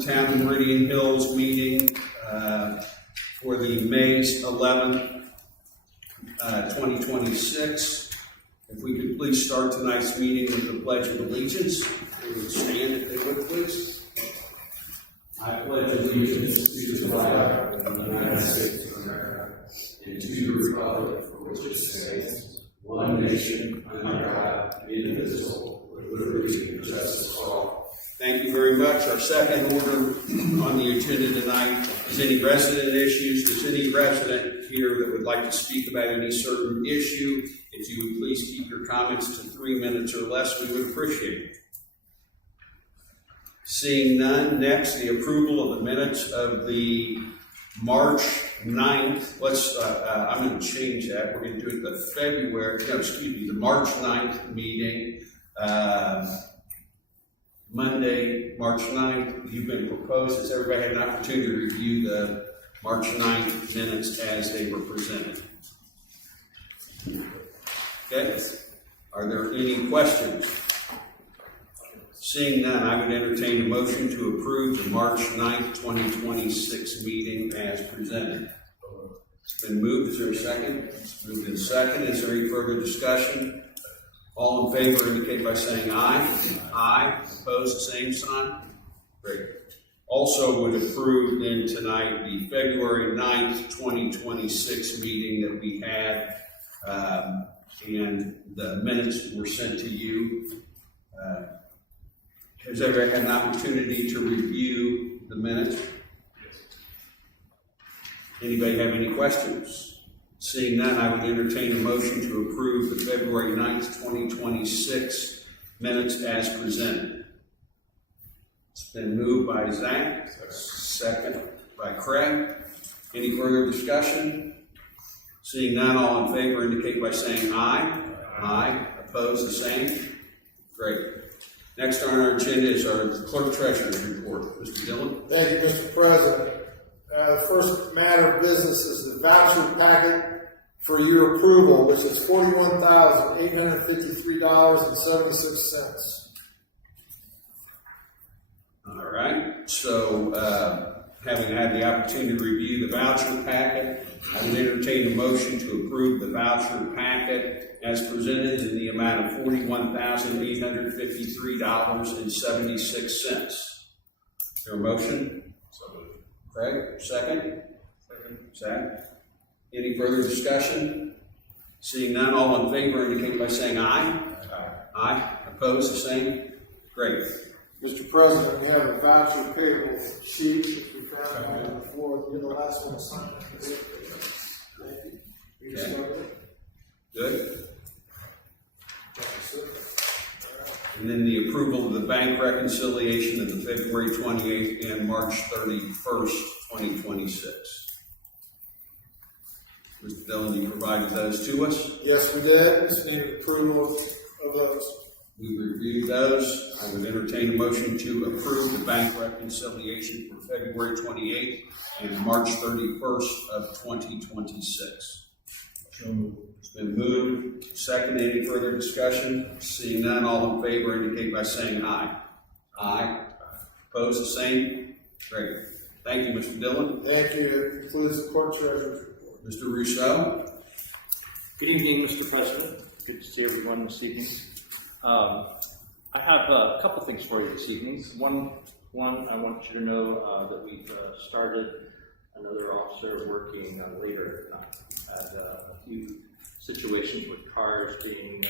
the Town of Meridian Hills meeting for the May 11th, 2026. If we could please start tonight's meeting with the Pledge of Allegiance. They would stand if they would, please. I pledge allegiance to the flag of the United States of America and to the republic for which it stands, one nation, under God, indivisible, with liberty and justice for all. Thank you very much. Our second order on the agenda tonight is any resident issues. Does any resident here that would like to speak about any certain issue? If you would please keep your comments to 3 minutes or less, we would appreciate it. Seeing none, next, the approval of the minutes of the March 9th. I'm going to change that. We're going to do it the March 9th meeting. Monday, March 9th, you've been proposed. Has everybody had an opportunity to review the March 9th minutes as they were presented? Okay. Are there any questions? Seeing none, I would entertain a motion to approve the March 9th, 2026 meeting as presented. It's been moved. Is there a second? It's moved in second. Is there any further discussion? All in favor indicate by saying aye. Aye. Opposed, same sign. Great. Also would approve then tonight the February 9th, 2026 meeting that we had, and the minutes were sent to you. Has everybody had an opportunity to review the minutes? Anybody have any questions? Seeing none, I would entertain a motion to approve the February 9th, 2026 minutes as presented. It's been moved by Zach, second by Craig. Any further discussion? Seeing none, all in favor indicate by saying aye. Aye. Opposed, the same? Great. Next on our agenda is our clerk treasurer's report. Mr. Dillon. Thank you, Mr. President. The first matter of business is the voucher packet for your approval, which is $41,853.76. All right. So, having had the opportunity to review the voucher packet, I would entertain a motion to approve the voucher packet as presented in the amount of $41,853.76. Is there a motion? So moved. Craig, second? Second. Zach? Any further discussion? Seeing none, all in favor indicate by saying aye. Aye. Aye. Opposed, the same? Great. Mr. President, we have a voucher payable sheet that we found on the floor. You're the last one to sign it. Thank you. Okay. Good. And then the approval of the bank reconciliation of the February 28th and March 31st, 2026. Mr. Dillon, you provided those to us? Yes, we did. Just need approval of those. We reviewed those. I would entertain a motion to approve the bank reconciliation for February 28th and March 31st of 2026. It's been moved. Second, any further discussion? Seeing none, all in favor indicate by saying aye. Aye. Opposed, the same? Great. Thank you, Mr. Dillon. Thank you. It concludes the court treasurer's report. Mr. Rousseau. Good evening, Mr. President. Good to see everyone this evening. I have a couple things for you this evening. One, I want you to know that we've started another officer working later at a few situations with cars being,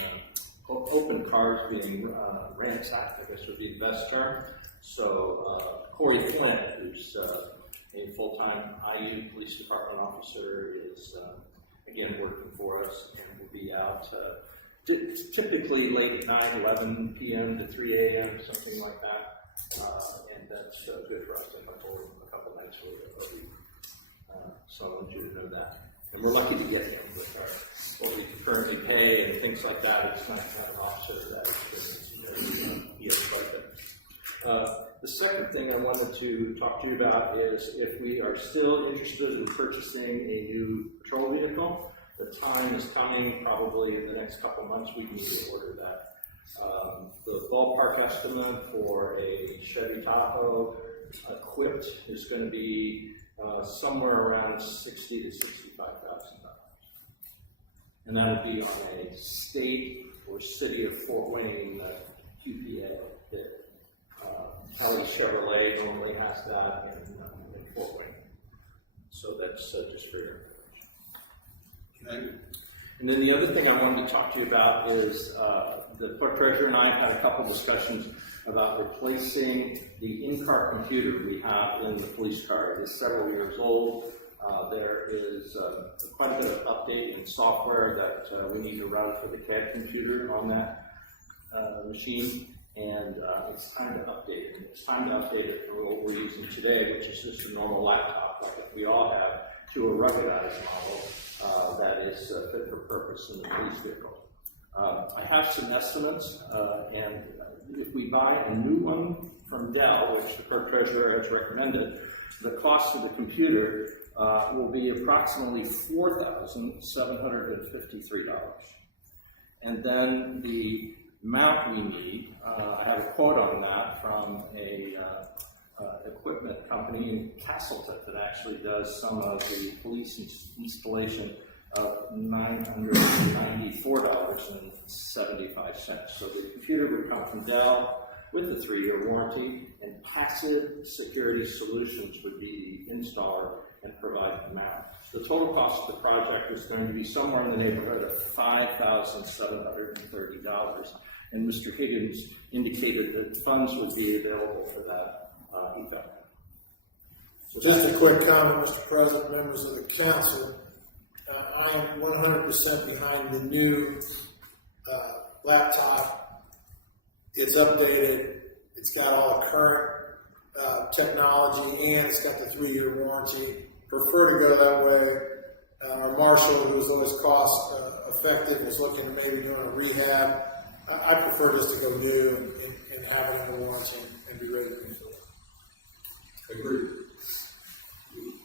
open cars being ransacked, I guess would be the best term. So Corey Flint, who's a full-time IU Police Department officer, is again working for us and will be out typically late at night, 11 p.m. to 3 a.m., something like that. And that's good for us to come forward a couple nights a week. So I want you to know that. And we're lucky to get him with what we currently pay and things like that. It's not kind of officer that experience. He has quite a bit. The second thing I wanted to talk to you about is if we are still interested in purchasing a new patrol vehicle. The time is coming, probably in the next couple months, we need to order that. The ballpark estimate for a Chevy Tahoe equipped is going to be somewhere around $60,000 to $65,000. And that'll be on a state or city of Fort Wayne QPA that Kelly Chevrolet normally has that in Fort Wayne. So that's just for your information. Okay. And then the other thing I wanted to talk to you about is the clerk treasurer and I have had a couple discussions about replacing the in-car computer we have in the police car. It is several years old. There is quite a bit of update in software that we need to run for the CAD computer on that machine, and it's time to update it. It's time to update it from what we're using today, which is just a normal laptop like we all have, to a ruggedized model that is fit for purpose in the police vehicle. I have some estimates, and if we buy a new one from Dell, which the clerk treasurer has recommended, the cost of the computer will be approximately $4,753. And then the mount we need, I have a quote on that from a equipment company in Castleton that actually does some of the police installation of $994.75. So the computer would come from Dell with a 3-year warranty, and Passive Security Solutions would be the installer and provide the mount. The total cost of the project is going to be somewhere in the neighborhood of $5,730, and Mr. Higgins indicated that funds would be available for that effect. So Just a quick comment, Mr. President, members of the council. I am 100% behind the new laptop. It's updated. It's got all the current technology, and it's got the 3-year warranty. Prefer to go that way. Our marshal, who's always cost effective, is looking at maybe doing a rehab. I prefer just to go new and have it under warranty and be ready to go. Agreed.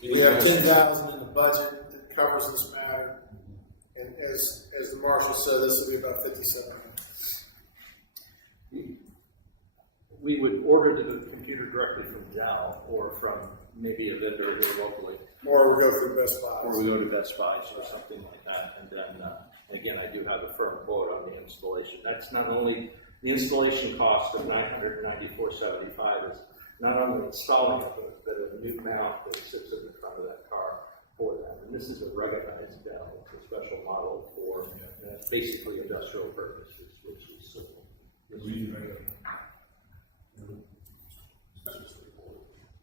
We have $10,000 in the budget that covers this matter, and as the marshal said, this will be about $5,700. we would order the computer directly from Dell or from maybe a vendor here locally. Or we go through Best Buy. Or we go to Best Buy or something like that. And then, again, I do have a firm quote on the installation. That's not only the installation cost of $994.75 is not only installing it, but a new mount that sits in the front of that car for that. And this is a ruggedized Dell. It's a special model for basically industrial purposes, which is simple.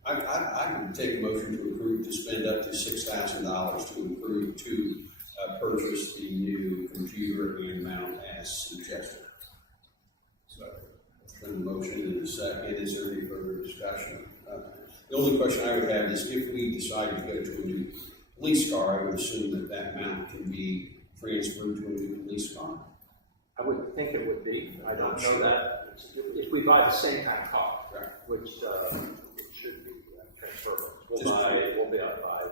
I would take a motion to approve to spend up to $6,000 to purchase the new computer and mount as suggested. So, a motion and a second. Is there any further discussion? The only question I would have is if we decided to go to a new police car, I would assume that mount can be transferred to a new police car. I would think it would be. I don't know that. If we buy the same kind of car, Right. which it should be transferable. We'll be out by.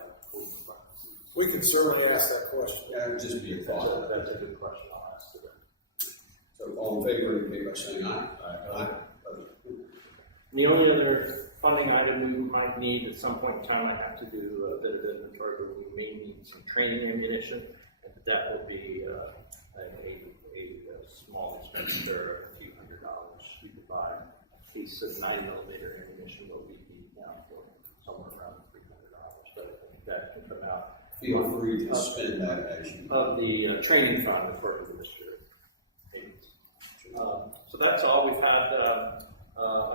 We can certainly ask that question. That would just be a thought. That's a good question. I'll ask today. So all in favor, indicate by saying aye. Aye. The only other funding item we might need at some point in time, I have to do a bit of inventory, but we may need some training ammunition, and that will be a small expenditure, a few $100s. We could buy a piece of 9mm ammunition will be down for somewhere around $300, but I think that can come out. Feel free to spend that as you of the training fund of Fort Minister. So that's all. We've had a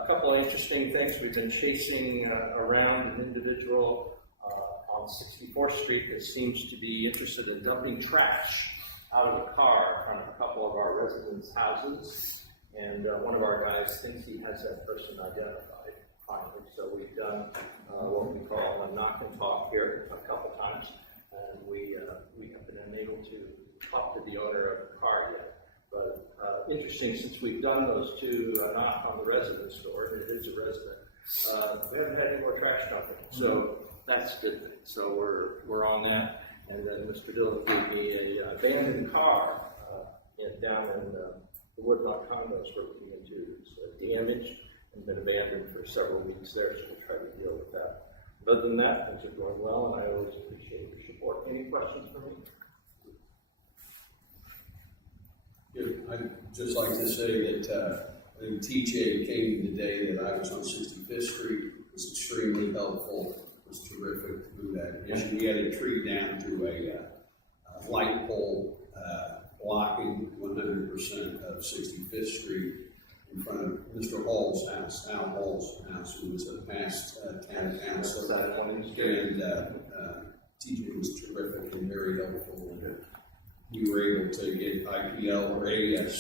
couple of interesting things. We've been chasing around an individual on 64th Street that seems to be interested in dumping trash out of a car in front of a couple of our residents' houses. And one of our guys thinks he has that person identified finally. So we've done what we call a knock and talk here a couple times. And we have been unable to talk to the owner of the car yet. But interesting, since we've done those two knock on the resident's door, and it is a resident, we haven't had any more trash dumping. So that's a good thing. So we're on that. And then Mr. Dillon gave me an abandoned car down in the Woodlawn condos we're looking into. It's damaged and been abandoned for several weeks there, so we'll try to deal with that. Other than that, things are going well, and I always appreciate your support. Any questions for me? I'd just like to say that when TJ came the day that I was on 65th Street, it was extremely helpful. It was terrific to do that. We had a tree down to a light pole blocking 100% of 65th Street in front of Mr. Hall's house, Al Hall's house, who was a past town councilor. And TJ was terrific and very helpful. And we were able to get IPL or AES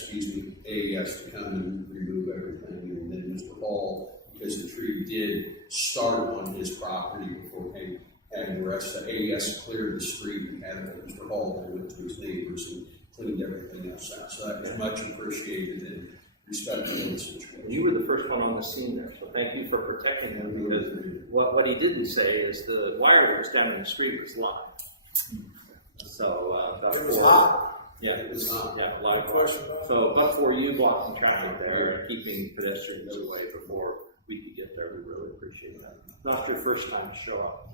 to come and remove everything. And then Mr. Hall, because the tree did start on his property before he had the rest of AES cleared the street and had Mr. Hall then went to his neighbors and cleaned everything else out. So that was much appreciated and respected in the situation. You were the first one on the scene there, so thank you for protecting him, because what he didn't say is the wire that was down in the street was live. So, It was hot. Yeah, It was hot. Yeah, live. No question about it. So, but for you blocking traffic there and keeping pedestrians away before we could get there, we really appreciate that. Not your first time to show up.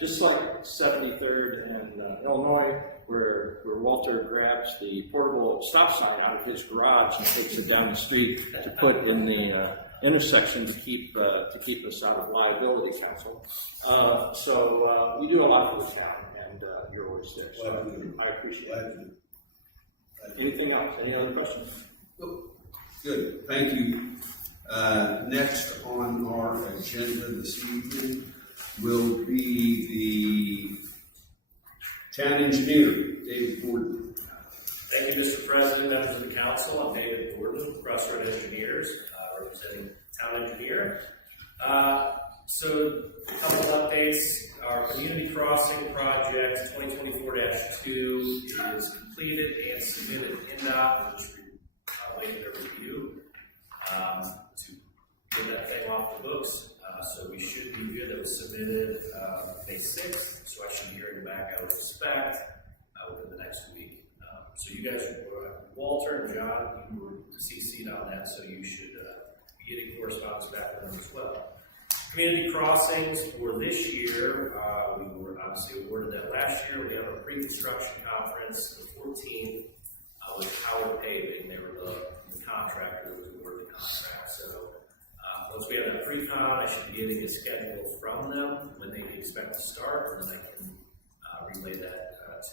Just like 73rd and Illinois, where Walter grabs the portable stop sign out of his garage and takes it down the street to put in the intersection to keep us out of liability council. So we do a lot for the town, and you're always there. So I appreciate it. Anything else? Any other questions? Good, thank you. Next on our agenda this evening will be the town engineer, David Gordon. Thank you, Mr. President, members of the council. I'm David Gordon, Crossroad Engineers, representing town engineer. So a couple of updates. Our community crossing project 2024-2 is completed and submitted to INDOT, which we're waiting to review to get that thing off the books. So we should be good. It was submitted May 6th, so I should be hearing back, I would suspect, within the next week. So you guys, Walter and John, you were CC'd on that, so you should be getting correspondence back from them as well. Community crossings for this year, we were obviously awarded that last year. We have a pre-construction conference, the 14th, with Howard Paving. They were the contractor who was awarded the contract. So once we have that pre-con, I should be getting a schedule from them when they expect to start, and then I can relay that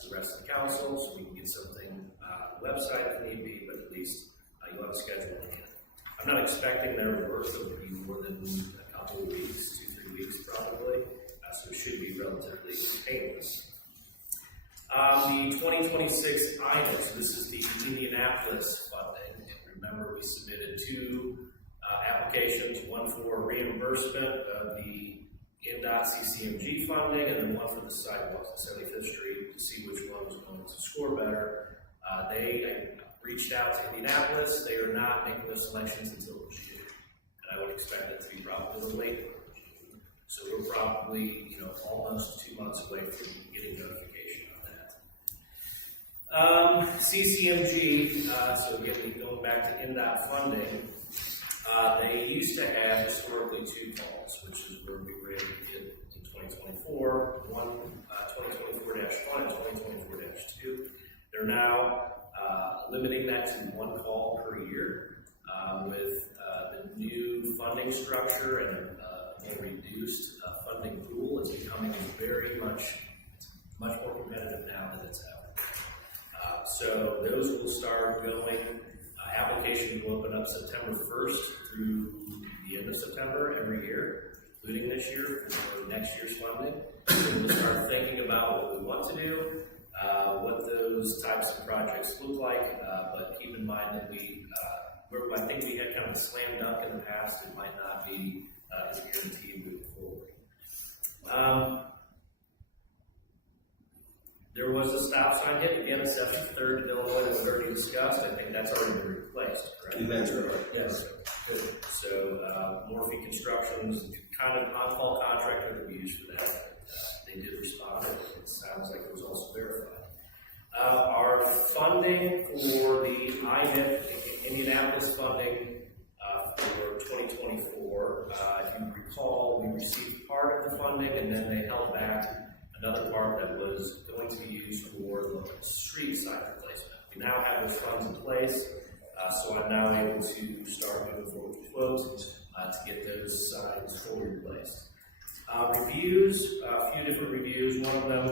to the rest of the council so we can get something on the website if need be, but at least you'll have a schedule in hand. I'm not expecting their work to be more than a couple of weeks, 2-3 weeks probably, so it should be relatively painless. The 2026 item, so this is the Indianapolis funding. And remember, we submitted 2 applications, one for reimbursement of the INDOT CCMG funding, and then one for the sidewalks on 75th Street to see which one was going to score better. They reached out to Indianapolis. They are not making the selections until June, and I would expect it to be probably a little late for June. So we're probably, almost 2 months away from getting notification on that. CCMG, so again, going back to INDOT funding, they used to have historically 2 calls, which is where we were able to get in 2024, 2024-1 and 2024-2. They're now limiting that to 1 call per year with the new funding structure and a reduced funding pool. It's becoming much more competitive now than it's ever. So those will start going. Application will open up September 1st through the end of September every year, including this year for next year's funding. So we'll start thinking about what we want to do, what those types of projects look like, but keep in mind that I think we had kind of a slam dunk in the past. It might not be as guaranteed moving forward. There was a stop sign hit again at 73rd in Illinois that was already discussed. I think that's already been replaced, correct? That's right. Yes. Good. So Morphe Construction's kind of on-call contractor that we used for that. They did respond. It sounds like it was also verified. Our funding for the IHIP, Indianapolis funding for 2024, if you recall, we received part of the funding funding, and then they held back another part that was going to be used for the street sign replacement. We now have those funds in place, so I'm now able to start moving forward with quotes to get those signs fully replaced. Reviews, a few different reviews. One of them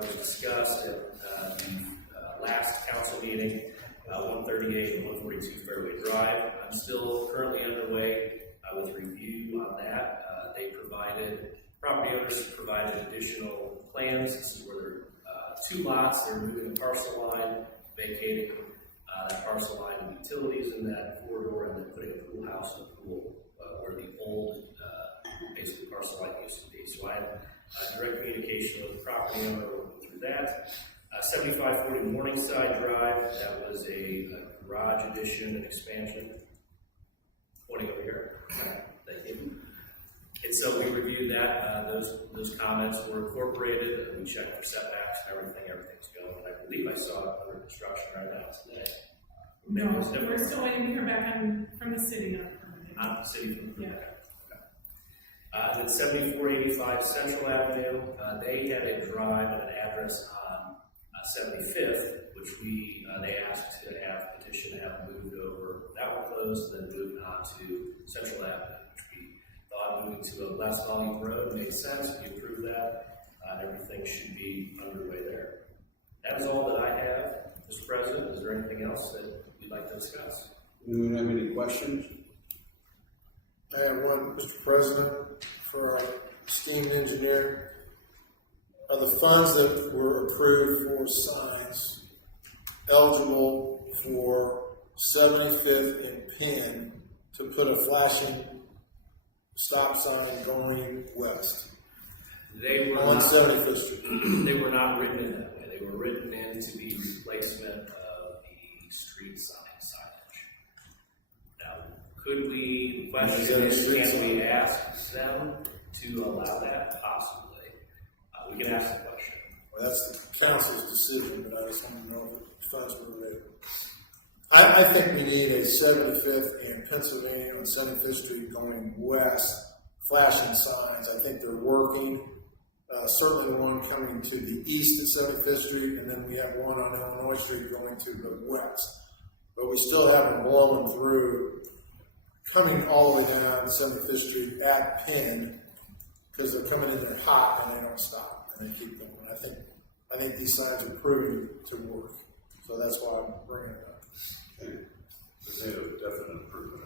was discussed at the last council meeting, 138 and 142 Fairway Drive. I'm still currently underway with review on that. Property owners provided additional plans. This is where there are 2 lots. They're moving a parcel line, vacating that parcel line of utilities in that corridor, and then putting a pool house and a pool where the old basically parcel line used to be. So I have direct communication with the property owner through that. 7540 Morningside Drive, that was a garage addition and expansion. Pointing over here. Thank you. And so we reviewed that. Those comments were incorporated. We checked for setbacks and everything. Everything's going. And I believe I saw it under construction right now today. No, we're still waiting to hear back from the city on permitting. Not the city. Yeah. Okay. Then 7485 Central Avenue. They had a drive and an address on 75th, which they asked to have petition to have moved over. That one closed, and then moved on to Central Avenue, which we thought moving to a less volume road made sense. We approved that. Everything should be underway there. That is all that I have, Mr. President. Is there anything else that you'd like to discuss? Anyone have any questions? I have one, Mr. President, for our esteemed engineer. Are the funds that were approved for signs eligible for 75th and Penn to put a flashing stop sign going west They were on not, 75th Street? they were not written in that way. They were written in to be replacement of the street signage. Now, could we, the question is, can we ask them to allow that? Possibly. We can ask the question. Well, that's the council's decision, but I just want to know if the funds were available. I think we need a 75th and Pennsylvania on 75th Street going west, flashing signs. I think they're working. Certainly the one coming to the east at 75th Street, and then we have one on Illinois Street going to the west. But we still haven't blown through, coming all the way down 75th Street at Penn, because they're coming in there hot and they don't stop and they keep going. I think these signs are proving to work, so that's why I'm bringing it up. Okay. There's a definite improvement.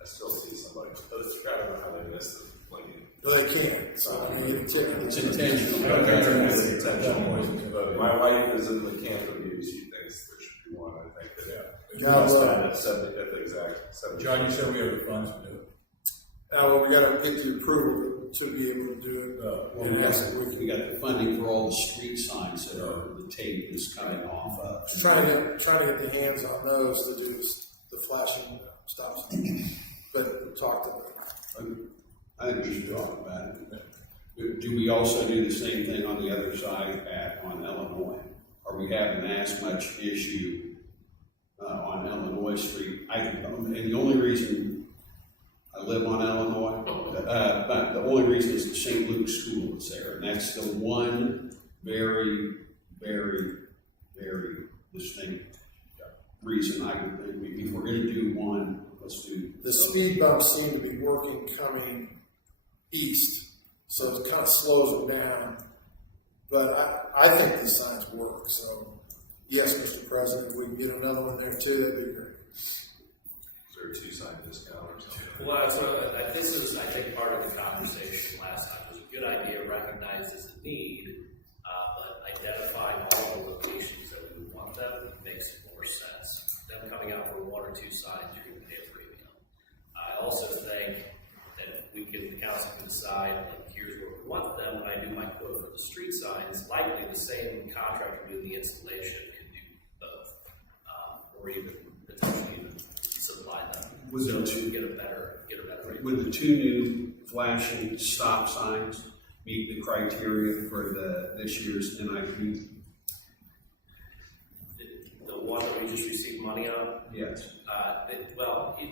I still see somebody describing how they missed the blinking. No, they can't. So I mean, it's intentional. It's intentional. But my wife is in the camp of you. She thinks there should be one. I think that God must love have at 70 at the exact 70. John, you said we have the funds to do it. well, we got to get the approval to be able to do it. Well, we got the funding for all the street signs that are, the tape is coming off of. Trying to get the hands on those to do the flashing stop signs. But talk to them. I think we should talk about it. Do we also do the same thing on the other side on Illinois? Are we having as much issue on Illinois Street? And the only reason I live on Illinois, but the only reason is the St. Luke's School is there, and that's the one very, very, very distinct reason I would think if we're going to do one, let's do. The speed bumps seem to be working coming east, so it kind of slows them down. But I think these signs work. So, yes, Mr. President, if we can get another one there too, that'd be great. Is there a 2-sign discount or something? Well, so this is, I think, part of the conversation last time. It was a good idea, recognized as a need, but identifying all the locations that we would want them makes more sense. Them coming out for 1 or 2 signs, you're going to pay a premium. I also think that we can, the council can decide, like, here's where we want them. When I do my quote for the street signs, likely the same contractor doing the installation could do both, or even potentially even supply them. Was So there to two? get a better rate. Would the 2 new flashing stop signs meet the criteria for this year's NIP? The one that we just received money on, Yes.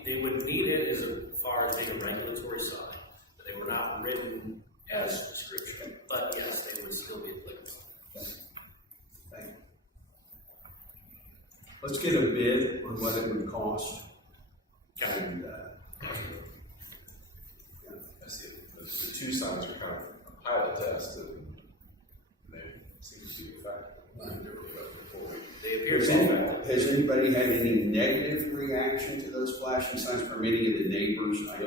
they would need it as far as being a regulatory sign, but they were not written as description. But yes, they would still be applicable. Thank you. Let's get a bid on what it would cost. And, I see it. The two signs are kind of pilot tested, and they seem to be effective. They appear to be effective. has anybody had any negative reaction to those flashing signs from any of the neighbors? I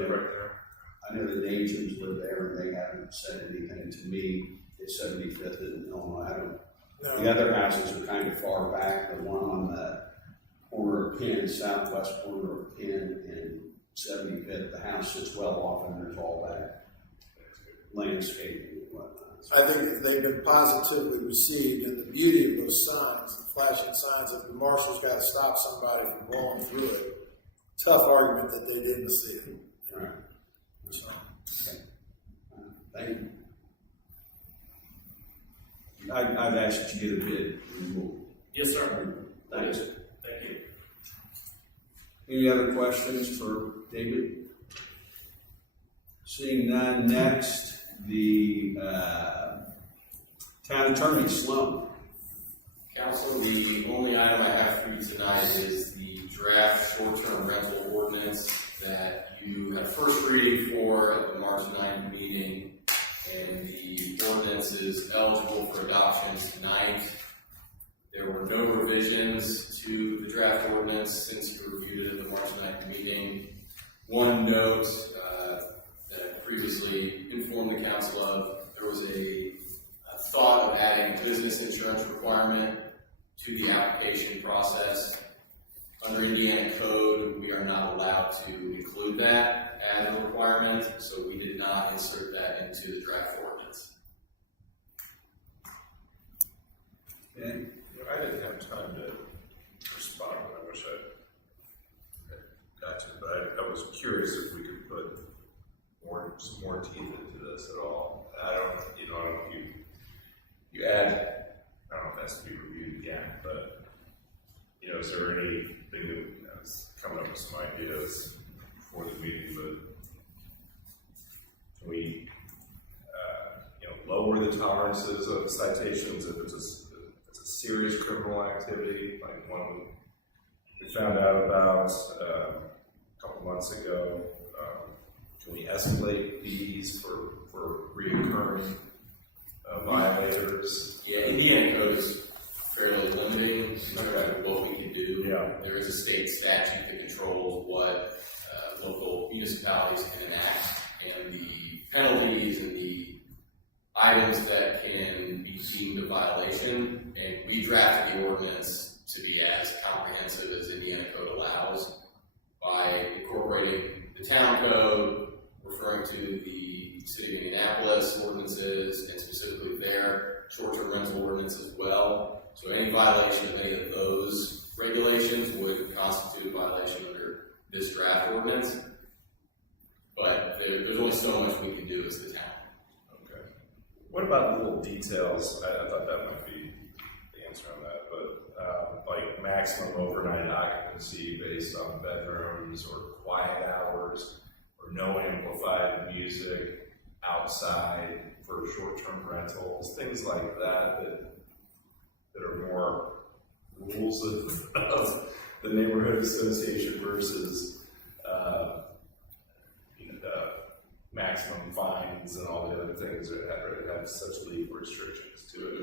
know the neighbors live there and they haven't said anything to me. It's 75th and Illinois. The other houses are kind of far back. The one on the corner of Penn, southwest corner of Penn and 75th, the house sits well off and there's all that landscaping and whatnot. I think they've been positively received, and the beauty of those signs, the flashing signs, if the marshal's got to stop somebody from going through it, tough argument that they didn't see it. All right. So, Okay. Thank you. I'd ask that you get a bid. Yes, sir. Thanks. Thank you. Any other questions for David? Seeing none, next, the town attorney, Sloan. Council, the only item I have for you tonight is the draft short-term rental ordinance that you had first reading for at the March 9th meeting, and the ordinance is eligible for adoption tonight. There were no revisions to the draft ordinance since we reviewed it at the March 9th meeting. One note that I previously informed the council of, there was a thought of adding a business insurance requirement to the application process. Under Indiana code, we are not allowed to include that as a requirement, so we did not insert that into the draft ordinance. Okay. I didn't have time to respond, but I wish I got to. But I was curious if we could put some more teeth into this at all. I don't know if you add. I don't know if that's to be reviewed again, but is there anything that I was coming up with some ideas before the meeting? But can we, lower the tolerances of citations if it's a serious criminal activity, like one we found out about a couple months ago? Can we escalate fees for reoccurring violators? Yeah, Indiana code is fairly limiting in terms of what we can do. Yeah. There is a state statute that controls what local municipalities can enact, and the penalties and the items that can be deemed a violation. And we drafted the ordinance to be as comprehensive as Indiana code allows by incorporating the town code, referring to the city of Indianapolis ordinances, and specifically their short-term rental ordinance as well. So any violation of any of those regulations would constitute a violation under this draft ordinance. But there's only so much we can do as the town. Okay. What about the little details? I thought that might be the answer on that, but like maximum overnight occupancy based on bedrooms or quiet hours or no amplified music outside for short-term rentals, things like that are more rules of the neighborhood association versus maximum fines and all the other things that have such legal restrictions to it.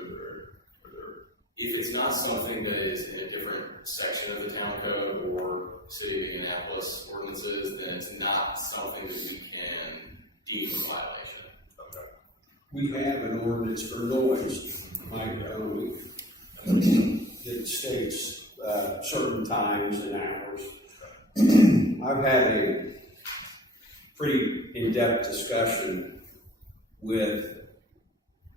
If it's not something that is in a different section of the town code or city of Indianapolis ordinances, then it's not something that we can deem a violation. Okay. We have an ordinance for noise, that states certain times and hours. I've had a pretty in-depth discussion with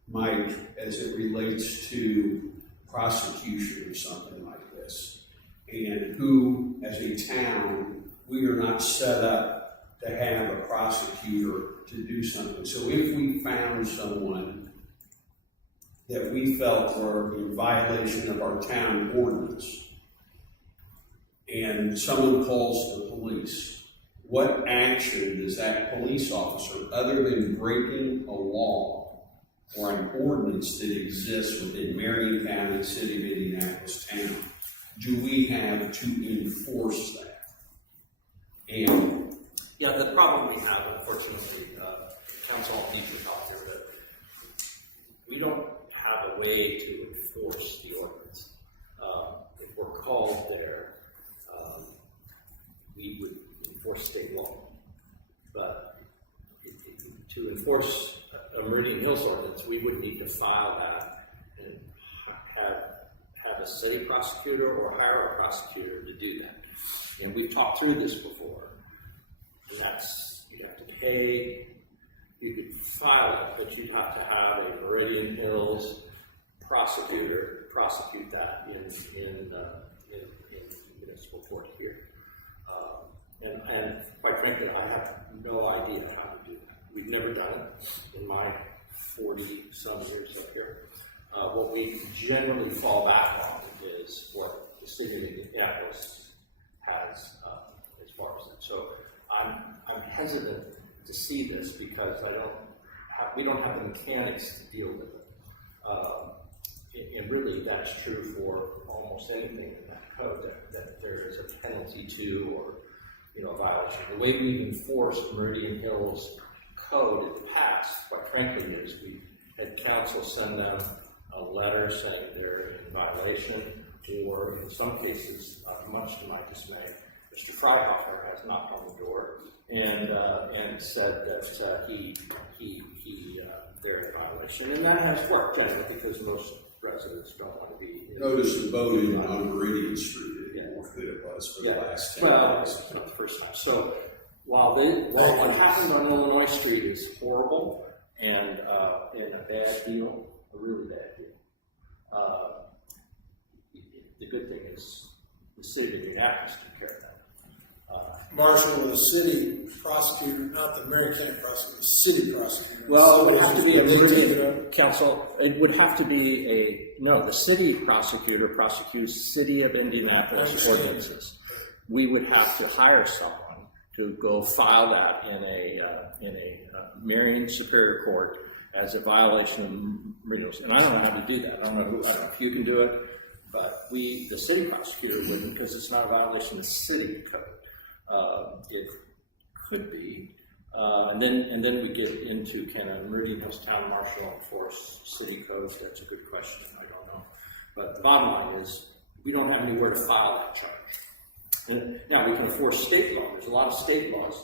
Mike as it relates to prosecution or something like this, and who, as a town, we are not set up to have a prosecutor to do something. So if we found someone that we felt were in violation of our town ordinance, and someone calls the police, what action does that police officer, other than breaking a law, or an ordinance that exists within Marion County, City of Indianapolis town, do we have to enforce that? And Yeah, the problem we have, unfortunately, council needs to talk here, but we don't have a way to enforce the ordinance. If we're called there, we would enforce state law. But to enforce a Meridian Hills ordinance, we would need to file that and have a city prosecutor or hire a prosecutor to do that. And we've talked through this before. And that's, you'd have to pay, you could file it, but you'd have to have a Meridian Hills prosecutor prosecute that in municipal court here. And quite frankly, I have no idea how to do that. We've never done it in my 40-some years up here. What we generally fall back on is what the city of Indianapolis has as far as that. So I'm hesitant to see this because we don't have the mechanics to deal with it. And really, that's true for almost anything in that code that there is a penalty to or a violation. The way we've enforced Meridian Hills code in the past, quite frankly, is we had council send them a letter saying they're in violation, or in some cases, much to my dismay, Mr. Freihoffer has knocked on the door and said that they're in violation, and that has worked generally because most residents don't want to be. notice the voting on Meridian Street, that it was for the last 10 years. It's not the first time. So while what happened on Illinois Street is horrible and a bad deal, a really bad deal, the good thing is the city of Indianapolis took care of that. Marshall, with the city prosecutor, not the Marion County prosecutor, the city prosecutor. Well, it would have to be a They take it Meridian up. council. It would have to be the city prosecutor prosecutes City of Indianapolis ordinances. We would have to hire someone to go file that in a Marion Superior Court as a violation of Meridian. And I don't know how to do that. I don't know if you can do it, but the city prosecutor wouldn't because it's not a violation of city code. It could be, and then we get into can a Meridian Hills Town Marshal enforce city codes? That's a good question. I don't know, but the bottom line is we don't have anywhere to file that charge. And now we can enforce state law. There's a lot of state laws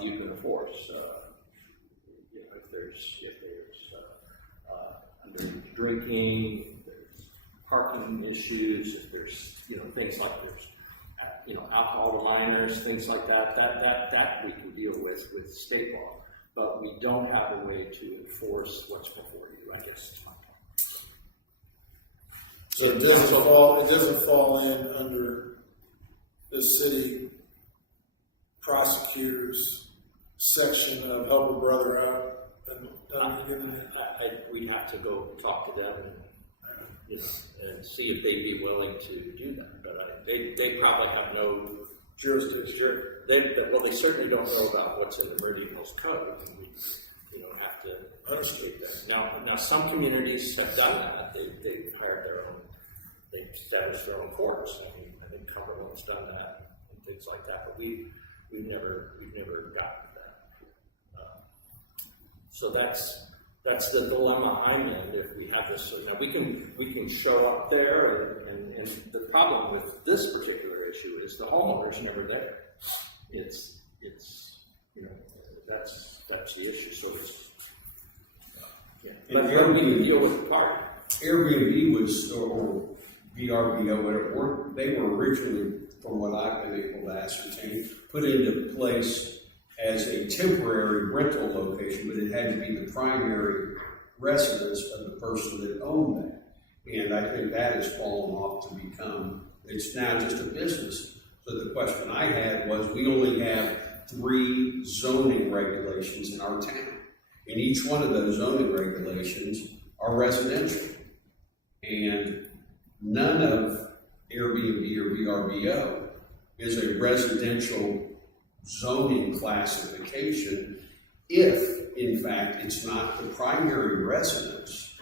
you can enforce. If there's underage drinking, there's parking issues, if there's things like there's alcohol to minors, things like that we can deal with state law, but we don't have a way to enforce what's before you, I guess is my point. So it doesn't fall in under the city prosecutor's section of help a brother out. We'd have to go talk to them and see if they'd be willing to do that. But they probably have no jurisdiction. They certainly don't know about what's in the Meridian Hills Code. And we have to understate that. Now some communities have done that. They've hired their own. They've established their own courts. I think Cumberland's done that and things like that. But we've never gotten to that. So that's the dilemma I'm in if we have this. So now we can show up there and the problem with this particular issue is the homeowner's never there. It's that's the issue. So but then we can deal with the party. Airbnb was, or VRBO, whatever, they were originally, from what I've been able to ascertain, put into place as a temporary rental location, but it had to be the primary residence of the person that owned that. And I think that has fallen off to become, it's now just a business. So the question I had was, we only have 3 zoning regulations in our town. And each one of those zoning regulations are residential. And none of Airbnb or VRBO is a residential zoning classification if in fact, it's not the primary residence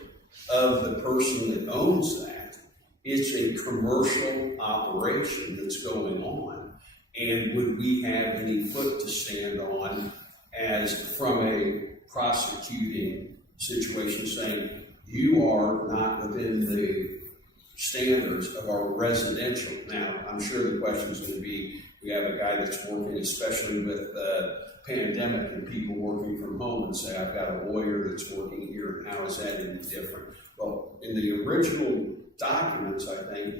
of the person that owns that. It's a commercial operation that's going on. And would we have any foot to stand on as from a prosecuting situation saying, you are not within the standards of our residential? Now, I'm sure the question is going to be, we have a guy that's working, especially with the pandemic and people working from home, and say, I've got a lawyer that's working here, and how is that any different? Well, in the original documents, I think,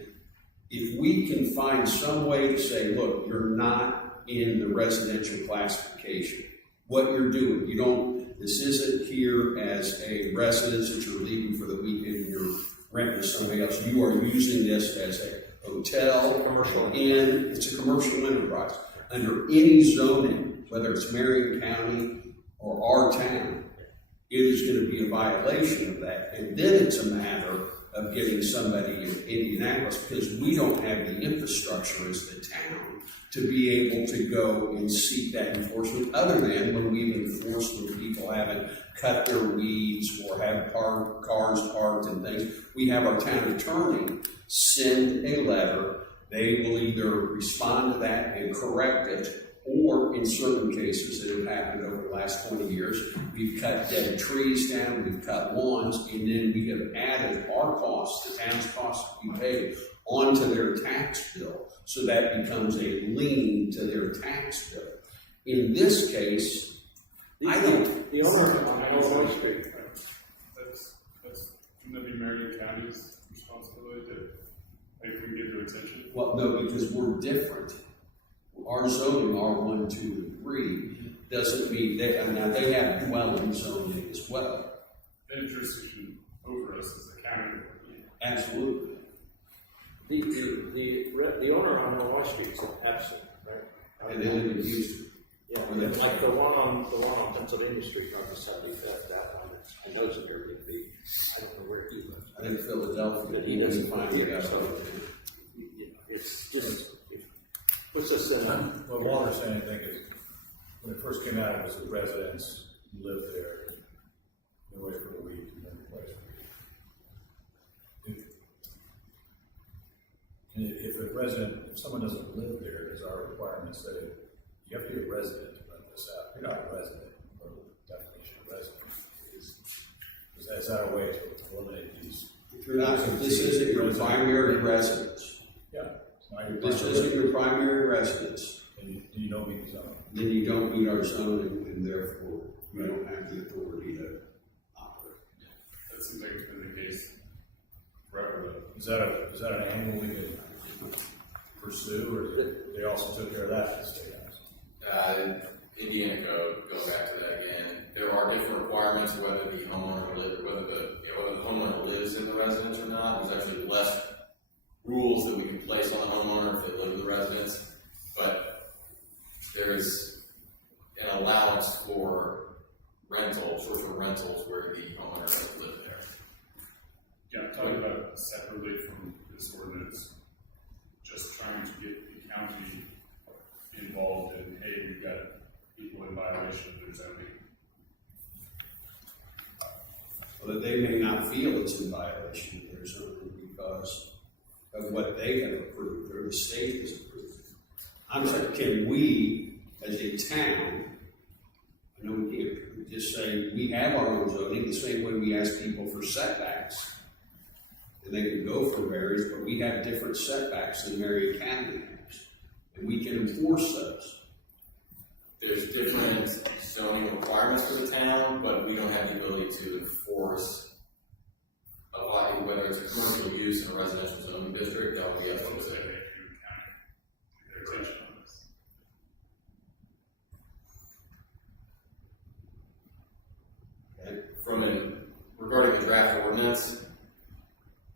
if we can find some way to say, look, you're not in the residential classification, what you're doing, you don't, this isn't here as a residence that you're leaving for the weekend and you're renting to somebody else. You are using this as a hotel, commercial inn, it's a commercial enterprise. Under any zoning, whether it's Meridian County or our town, it is going to be a violation of that. And then it's a matter of getting somebody in Indianapolis, because we don't have the infrastructure as the town to be able to go and seek that enforcement, other than when we've enforced when people haven't cut their weeds or have cars parked and things. We have our town attorney send a letter. They will either respond to that and correct it, or in certain cases that have happened over the last 20 years, we've cut dead trees down, we've cut lawns, and then we have added our costs, the town's costs we pay, onto their tax bill. So that becomes a lien to their tax bill. In this case, I don't. The owner on Wall Street. That's shouldn't that be Meridian County's responsibility to make them get their attention? Well, no, because we're different. Our zoning, R1, 2, and 3, doesn't mean now they have dwelling zoning as well. They have jurisdiction over us as a county. Absolutely. The owner on Wall Street is absent, right? And they live in Houston. Yeah, like the one on Pennsylvania Street on the side of that one. I know it's in Airbnb. I don't know where he lives. I think Philadelphia. But he doesn't find find it it. out. So it's just it puts us in a. What Walter's saying, I think, is when it first came out, it was the residents who lived there, away for a week, and then replaced for a week. If someone doesn't live there, does our requirement say you have to be a resident to rent this out? You're not a resident, or the definition of resident is that a way to eliminate these? If you're not, if this isn't your primary residence, Yeah. this isn't your primary residence, And you don't meet the zone. then you don't meet our zoning, and therefore you don't have the authority to operate. That seems like it's been the case forever. Is that an angle we can pursue, or they also took care of that in the state house? Indiana code, going back to that again, there are different requirements whether the homeowner lives in the residence or not. There's actually less rules that we can place on the homeowner if they live in the residence, but there's an allowance for rentals, short-term rentals, where the homeowner doesn't live there. Yeah, I'm talking about separately from this ordinance, just trying to get the county involved in, hey, we've got people in violation of their zoning. Well, that they may not feel it's in violation of their zoning because of what they have approved or the state has approved. I'm saying, can we, as a town, I know we can't just say we have our own zoning the same way we ask people for setbacks, and they can go for variance, but we have different setbacks than Meridian County has, and we can enforce those. There's different zoning requirements for the town, but we don't have the ability to enforce a lot, whether it's a commercial use in a residential zoning district, that would be up to the They city. can get their attention on this. Okay? Regarding the draft ordinance,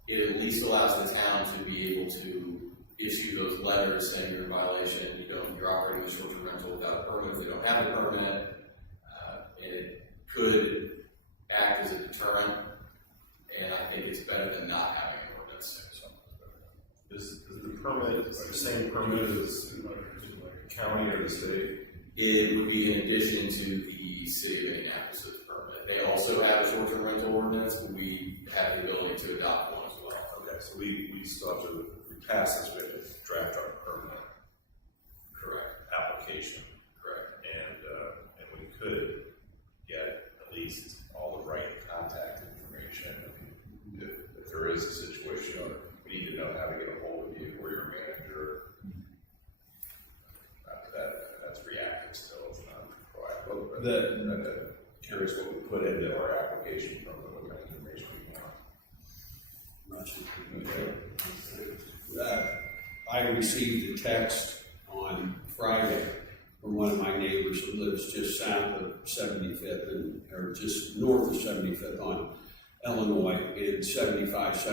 it at least allows the town to be able to issue those letters saying you're in violation, you're operating a short-term rental without a permit if they don't have a permit. It could act as a deterrent, and I think it's better than not having an ordinance. Is the permit the same permit as the county or the state? It would be in addition to the the city of Indianapolis' permit. They also have a short-term rental ordinance, but we have the ability to adopt one as well. Okay, so we still have to, we pass this, we have to draft our permanent Correct. application. Correct. And we could get at least all the right contact information. If there is a situation, or we need to know how to get a hold of you or your manager. That's reactive still, it's not proactive. But curious what we put into our application from what kind of information we want. I received a text on Friday from one of my neighbors who lives just south of 75th or just north of 75th on Illinois, in 75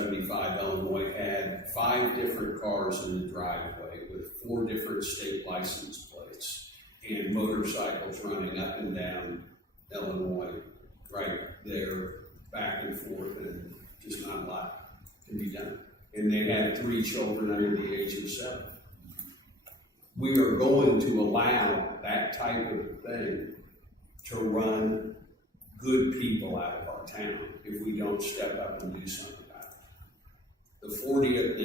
Illinois had 5 different cars in the driveway with 4 different state license plates and motorcycles running up and down Illinois right there, back and forth, and just not a lot can be done. And they had 3 children under the age of 7. We are going to allow that type of thing to run good people out of our town if we don't step up and do something about it. The 40th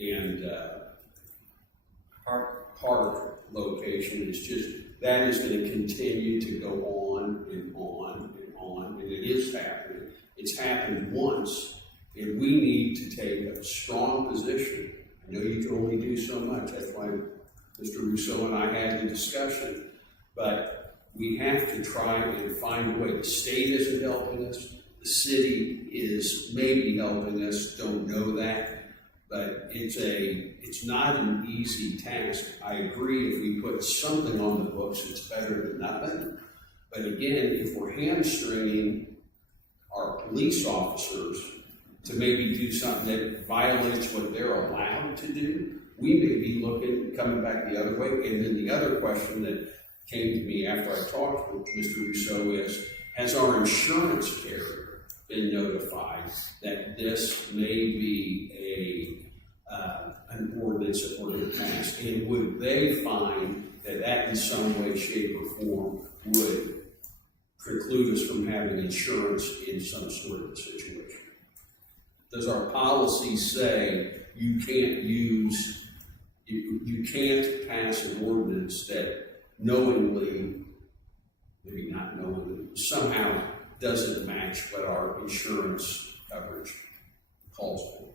and Park location is just, that is going to continue to go on and on and on, and it is happening. It's happened once, and we need to take a strong position. I know you can only do so much, that's why Mr. Rousseau and I had the discussion, but we have to try and find a way. The state isn't helping us. The city is maybe helping us, don't know that, but it's not an easy task. I agree, if we put something on the books, it's better than nothing. But again, if we're hamstringing our police officers to maybe do something that violates what they're allowed to do, we may be coming back the other way. And then the other question that came to me after I talked with Mr. Rousseau is, has our insurance carrier been notified that this may be an ordinance that we're going to pass? And would they find that in some way, shape, or form would preclude us from having insurance in some sort of a situation? Does our policy say you can't pass an ordinance that knowingly, maybe not knowingly, somehow doesn't match what our insurance coverage calls for?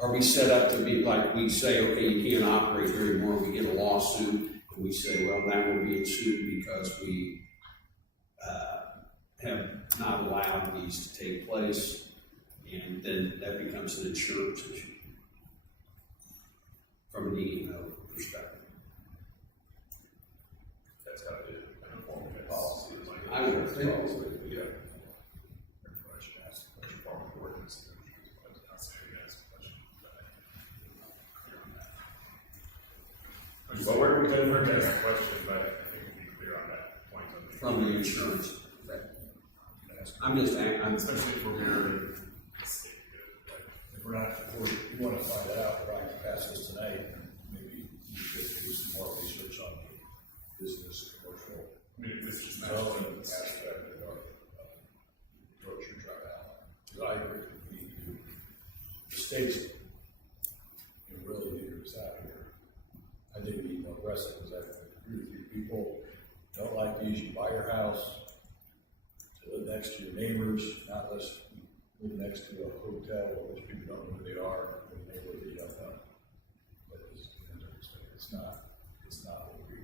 Are we set up to be like, we say, okay, you can't operate here anymore, we get a lawsuit, and we say, well, now we're being sued because we have not allowed these to take place, and then that becomes an insurance issue from an E&O perspective. That's how it is. Inform the policy. I would think. Yeah. Everybody should ask the question. Inform the ordinance. I'll say yes, question. Well, we're We're going to ask a question, but I think we'll be clear on that point. From the insurance. I'm just, Especially if we're mirroring the state. If we're not, if we want to find out, if I can pass this tonight, maybe you could do some more research on the business, commercial, I mean, if this is zoning aspect of our approach you try out. Because I agree, we need to do, the states really figure this out here. I think we need more aggressive, because I agree with you, people don't like to usually buy your house, to live next to your neighbors, not just live next to a hotel, which people don't know who they are, and the neighborhood you don't know. But it's not what we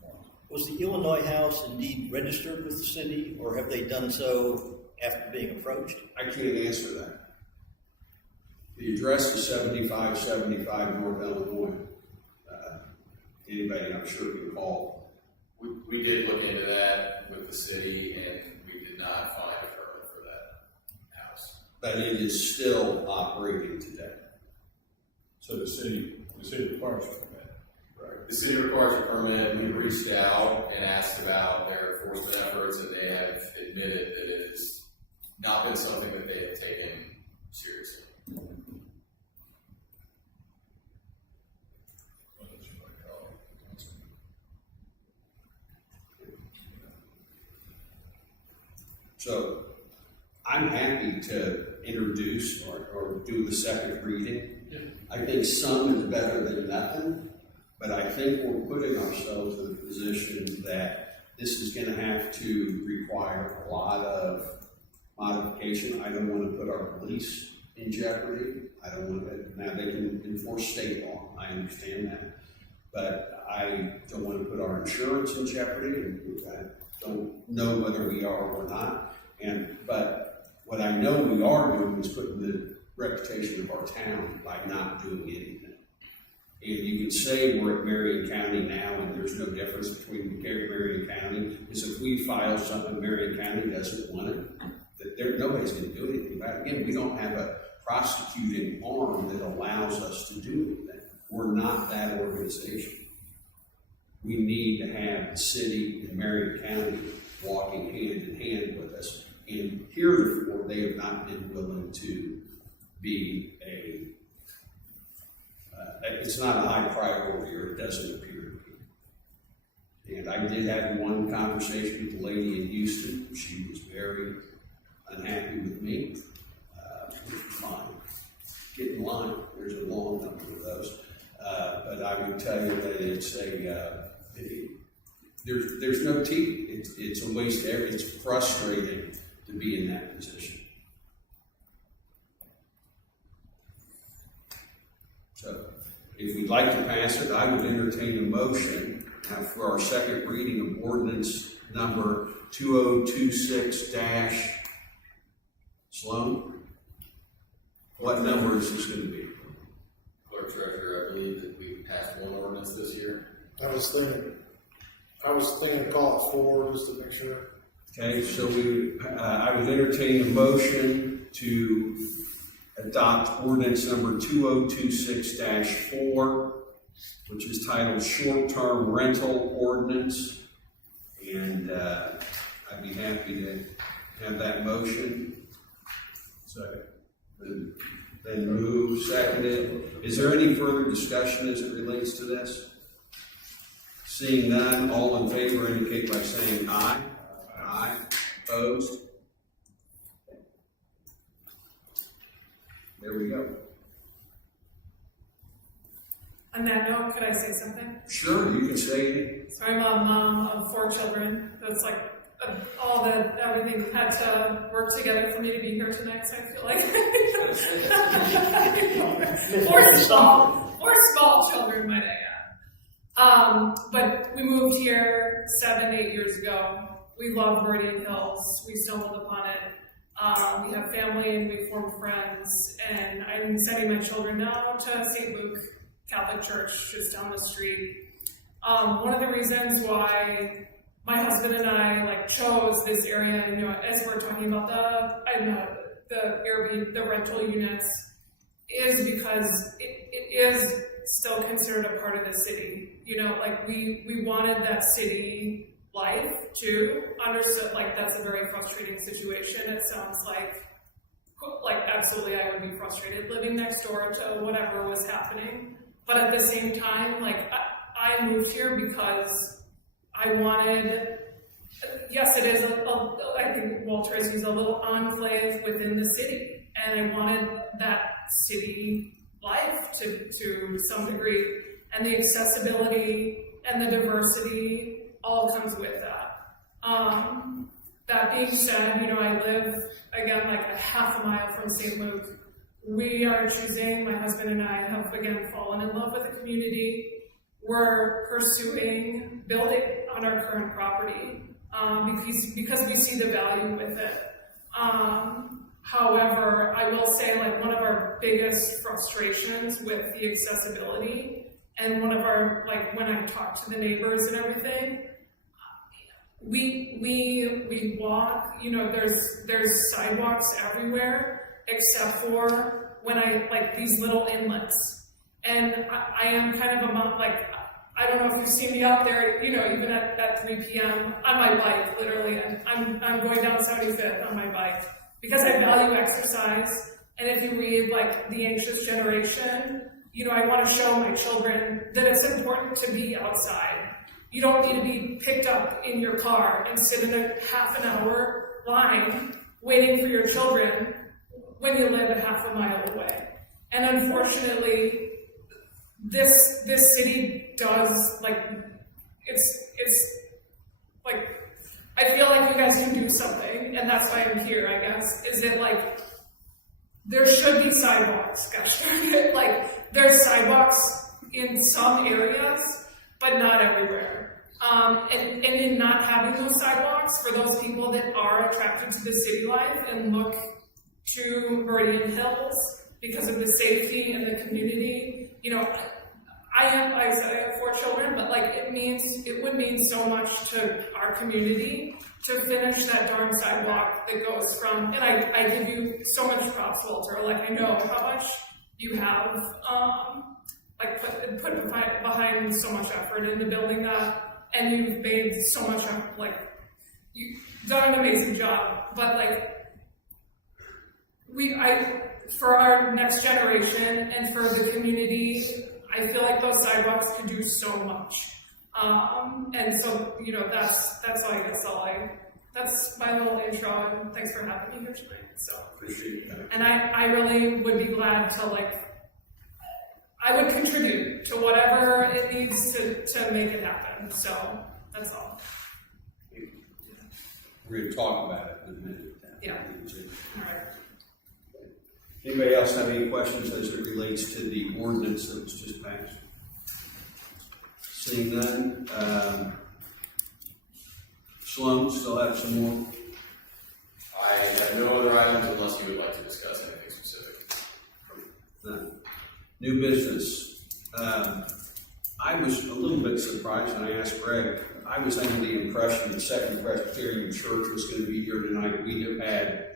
want. Was the Illinois house indeed registered with the city, or have they done so after being approached? I can't answer that. The address is 7575 North Illinois. Anybody, I'm sure, can call. We did look into that with the city, and we did not find a permit for that house. But it is still operating today. So the city requires a permit. Right. The city requires a permit. We reached out and asked about their enforcement efforts, and they have admitted that it has not been something that they have taken seriously. So I'm happy to introduce or do the second reading. I think some is better than nothing, but I think we're putting ourselves in a position that this is going to have to require a lot of modification. I don't want to put our police in jeopardy. I don't want to, now they can enforce state law, I understand that. But I don't want to put our insurance in jeopardy, and I don't know whether we are or not. But what I know we are doing is putting the reputation of our town by not doing anything. And you can say we're at Meridian County now, and there's no difference between Meridian County, because if we file something Meridian County doesn't want it, that nobody's going to do anything about it. Again, we don't have a prosecuting arm that allows us to do anything. We're not that organization. We need to have the city and Meridian County walking hand in hand with us. And heretofore, they have not been willing to be it's not a high priority, or it doesn't appear to be. And I did have one conversation with the lady in Houston. She was very unhappy with me. Fine. Get in line. There's a long number of those. But I would tell you that it's there's no teeth. It's a waste of effort. It's frustrating to be in that position. So, if we'd like to pass it, I would entertain a motion for our second reading of ordinance number 2026- Sloan. What number is this going to be? Clerk Treasurer, I believe that we passed one ordinance this year. I was thinking to call it 4 just to make sure. Okay, so I would entertain a motion to adopt ordinance number 2026-4, which is titled Short-Term Rental Ordinance. And I'd be happy to have that motion. Second. Then move, seconded. Is there any further discussion as it relates to this? Seeing none, all in favor indicate by saying aye. Aye. Opposed? There we go. On that note, could I say something? Sure, you can say it. So I'm a mom of 4 children. That's like everything had to work together for me to be here tonight, so I feel like four small children, might I add. But we moved here 7-8 years ago. We love Meridian Hills. We stumbled upon it. We have family and we formed friends, and I'm sending my children now to St. Luke Catholic Church just down the street. One of the reasons why my husband and I chose this area, as we're talking about the rental units, is because it is still considered a part of the city. We wanted that city life too. Understood, that's a very frustrating situation. It sounds like absolutely I would be frustrated living next door to whatever was happening. But at the same time, I moved here because I wanted, yes, it is I think Walter has used a little enclave within the city, and I wanted that city life to some degree, and the accessibility and the diversity all comes with that. That being said, I live, again, a half a mile from St. Luke. We are choosing, my husband and I have, again, fallen in love with the community. We're pursuing building on our current property because we see the value with it. However, I will say, one of our biggest frustrations with the accessibility, and one of our, when I talk to the neighbors and everything, we walk, there's sidewalks everywhere, except for when these little inlets. And I am kind of a mom, I don't know if you see me out there, even at 3 p.m. on my bike, literally, and I'm going down 75th on my bike, because I value exercise. And if you read, The Anxious Generation, I want to show my children that it's important to be outside. You don't need to be picked up in your car and sit in a half an hour, line waiting for your children when you live a half a mile away. And unfortunately, this city does, like, it's like, I feel like you guys can do something, and that's why I'm here, I guess. Is it like, there should be sidewalks, gosh darn it. Like, there's sidewalks in some areas, but not everywhere. And in not having those sidewalks, for those people that are attracted to the city life and look to Meridian Hills because of the safety and the community, you know, I said I have 4 children, but like it would mean so much to our community to finish that darn sidewalk that goes from, and I give you so much props, Walter. Like, I know how much you have like put behind so much effort into building that, and you've made so much effort, like, you've done an amazing job. But like, for our next generation and for the community, I feel like those sidewalks could do so much. And so, you know, that's my little intro, and thanks for having me here tonight. So Appreciate that. and I really would be glad to, like, I would contribute to whatever it needs to make it happen. So that's all. We're going to talk about it in a minute. Yeah. All right. Anybody else have any questions as it relates to the ordinance that was just passed? Seeing none. Sloan, still have some more? I have no other items unless you would like to discuss anything specific. None. New business. I was a little bit surprised, and I asked Greg. I was under the impression that Second Presbyterian Church was going to be here tonight. We have had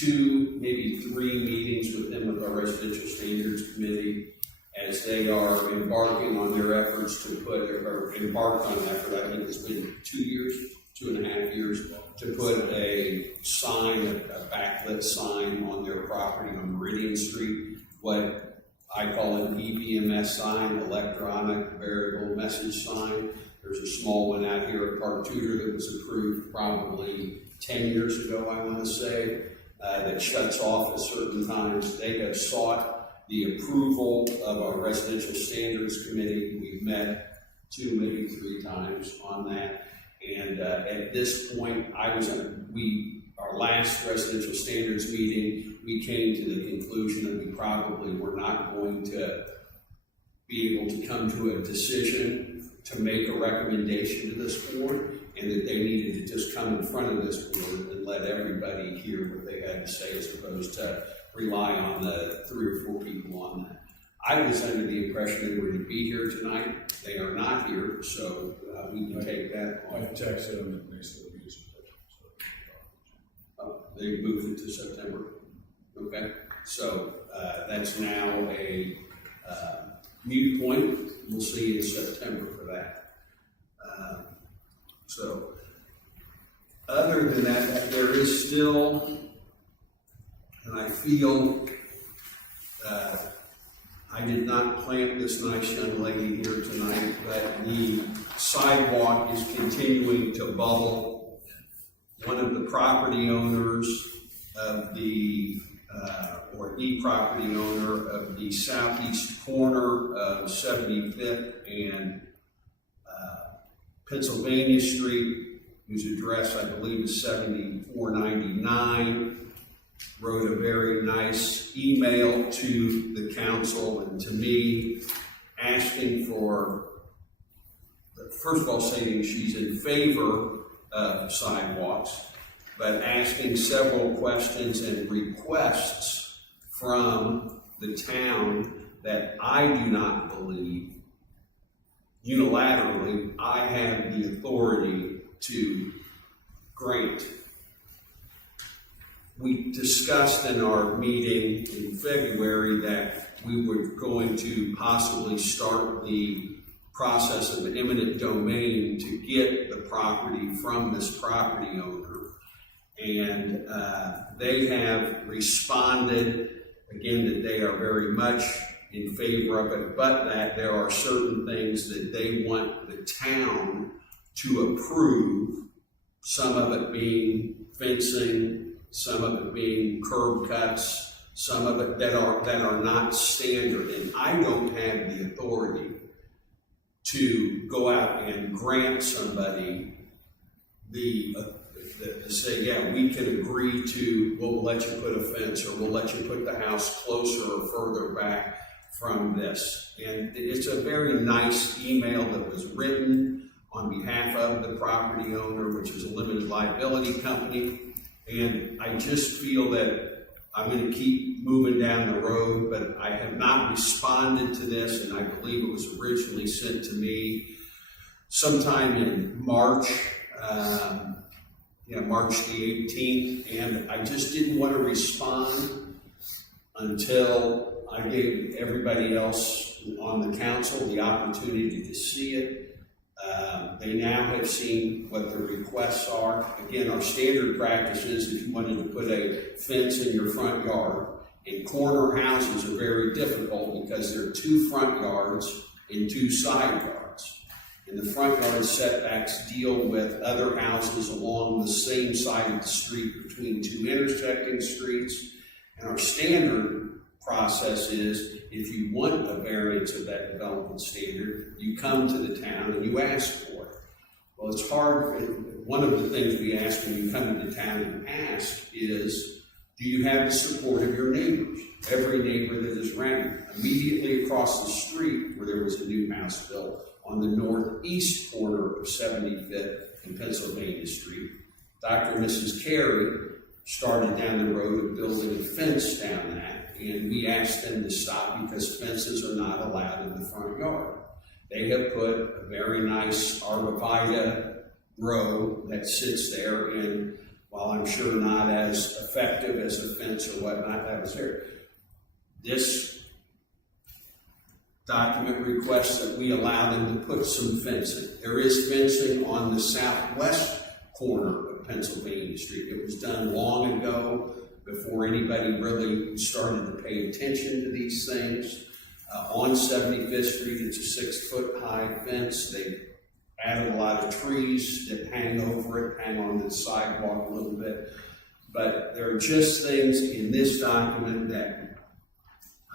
2, maybe 3 meetings with them, with our Residential Standards Committee, as they are embarking on their efforts to embarked on an effort. I think it's been 2.5 years, to put a sign, a backlit sign on their property on Meridian Street, what I call an EVMS sign, electronic variable message sign. There's a small one out here at Park Tudor that was approved probably 10 years ago, I want to say, that shuts off at certain times. They have sought the approval of our Residential Standards Committee. We've met 2, maybe 3 times on that. And at this point, our last Residential Standards meeting, we came to the conclusion that we probably were not going to be able to come to a decision to make a recommendation to this board, and that they needed to just come in front of this board and let everybody hear what they had to say, as opposed to rely on the 3 or 4 people on that. I was under the impression they were going to be here tonight. They are not here, so we can take that I on. texted them and they said it'll be in September. They moved it to September. Okay, so that's now a mute point. We'll see you in September for that. So, other than that, there is still, and I feel I did not plant this nice young lady here tonight, but the sidewalk is continuing to bubble. One of the property owners of the property owner of the southeast corner of 75th and Pennsylvania Street, whose address I believe is 7499, wrote a very nice email to the council and to me, asking for, first of all, saying she's in favor of sidewalks, but asking several questions and requests from the town that I do not believe unilaterally I have the authority to grant. We discussed in our meeting in February that we were going to possibly start the process of eminent domain to get the property from this property owner. And they have responded, again, that they are very much in favor of it, but that there are certain things that they want the town to approve, some of it being fencing, some of it being curb cuts, some of it that are not standard. And I don't have the authority to go out and grant somebody the say, yeah, we can agree to, we'll let you put a fence, or we'll let you put the house closer or further back from this. And it's a very nice email that was written on behalf of the property owner, which is a limited liability company. And I just feel that I'm going to keep moving down the road, but I have not responded to this, and I believe it was originally sent to me sometime in March, March the 18th, and I just didn't want to respond until I gave everybody else on the council the opportunity to see it. They now have seen what the requests are. Again, our standard practice is if you wanted to put a fence in your front yard, and corner houses are very difficult because there are 2 front yards and 2 side yards. And the front yard setbacks deal with other houses along the same side of the street between 2 intersecting streets. And our standard process is if you want a variance of that development standard, you come to the town and you ask for it. Well, it's hard. One of the things we ask when you come to the town and ask is, do you have the support of your neighbors? Every neighbor that is renting. Immediately across the street where there was a new house built on the northeast corner of 75th and Pennsylvania Street, Dr. and Mrs. Carey started down the road of building a fence down that, and we asked them to stop because fences are not allowed in the front yard. They have put a very nice arborvitae row that sits there, and while I'm sure not as effective as a fence or whatnot, that was there. This document requests that we allow them to put some fencing. There is fencing on the southwest corner of Pennsylvania Street. It was done long ago, before anybody really started to pay attention to these things. On 75th Street, it's a 6-foot high fence. They added a lot of trees that hang over it, hang on the sidewalk a little bit. But there are just things in this document that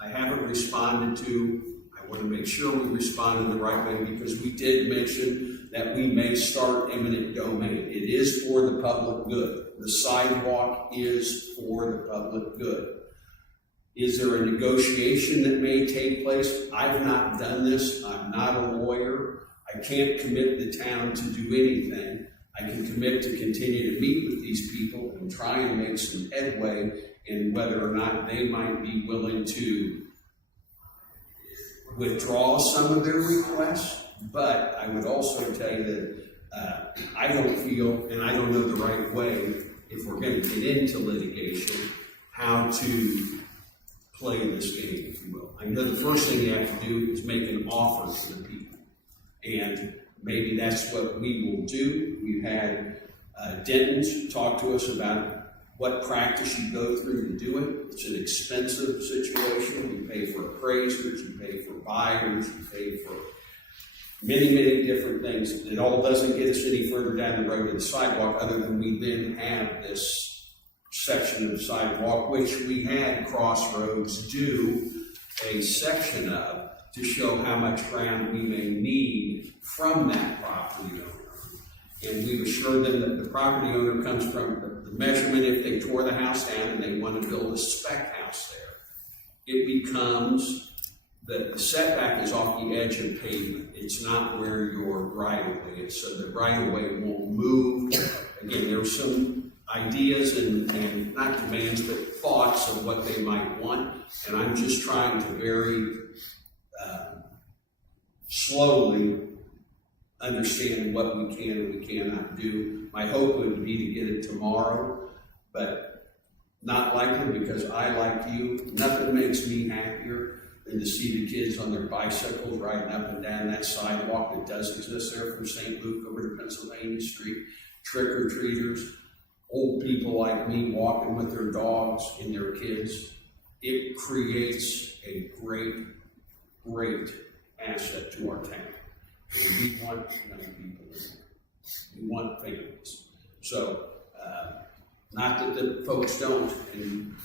I haven't responded to. I want to make sure we respond in the right way because we did mention that we may start eminent domain. It is for the public good. The sidewalk is for the public good. Is there a negotiation that may take place? I've not done this. I'm not a lawyer. I can't commit the town to do anything. I can commit to continue to meet with these people and try and make some headway in whether or not they might be willing to withdraw some of their requests. But I would also tell you that I don't feel, and I don't know the right way, if we're going to get into litigation, how to play this game, if you will. I know the first thing you have to do is make an offer to the people. And maybe that's what we will do. We've had Denton's talk to us about what practice you go through to do it. It's an expensive situation. You pay for appraisers, you pay for buyers, you pay for many, many different things. It all doesn't get us any further down the road to the sidewalk other than we then have this section of sidewalk, which we had Crossroads do a section of to show how much ground we may need from that property owner. And we've assured them that the property owner comes from the measurement if they tore the house down and they want to build a spec house there. It becomes the setback is off the edge of pavement. It's not where your right-of-way is. So the right-of-way won't move. Again, there are some ideas and not demands, but thoughts of what they might want. And I'm just trying to very slowly understand what we can and we cannot do. My hope would be to get it tomorrow, but not likely because I, like you, nothing makes me happier than to see the kids on their bicycles riding up and down that sidewalk that does exist there from St. Luke over to Pennsylvania Street, trick-or-treaters, old people like me walking with their dogs and their kids. It creates a great, great asset to our town. And we want young people in there. We want families. So that the folks don't, and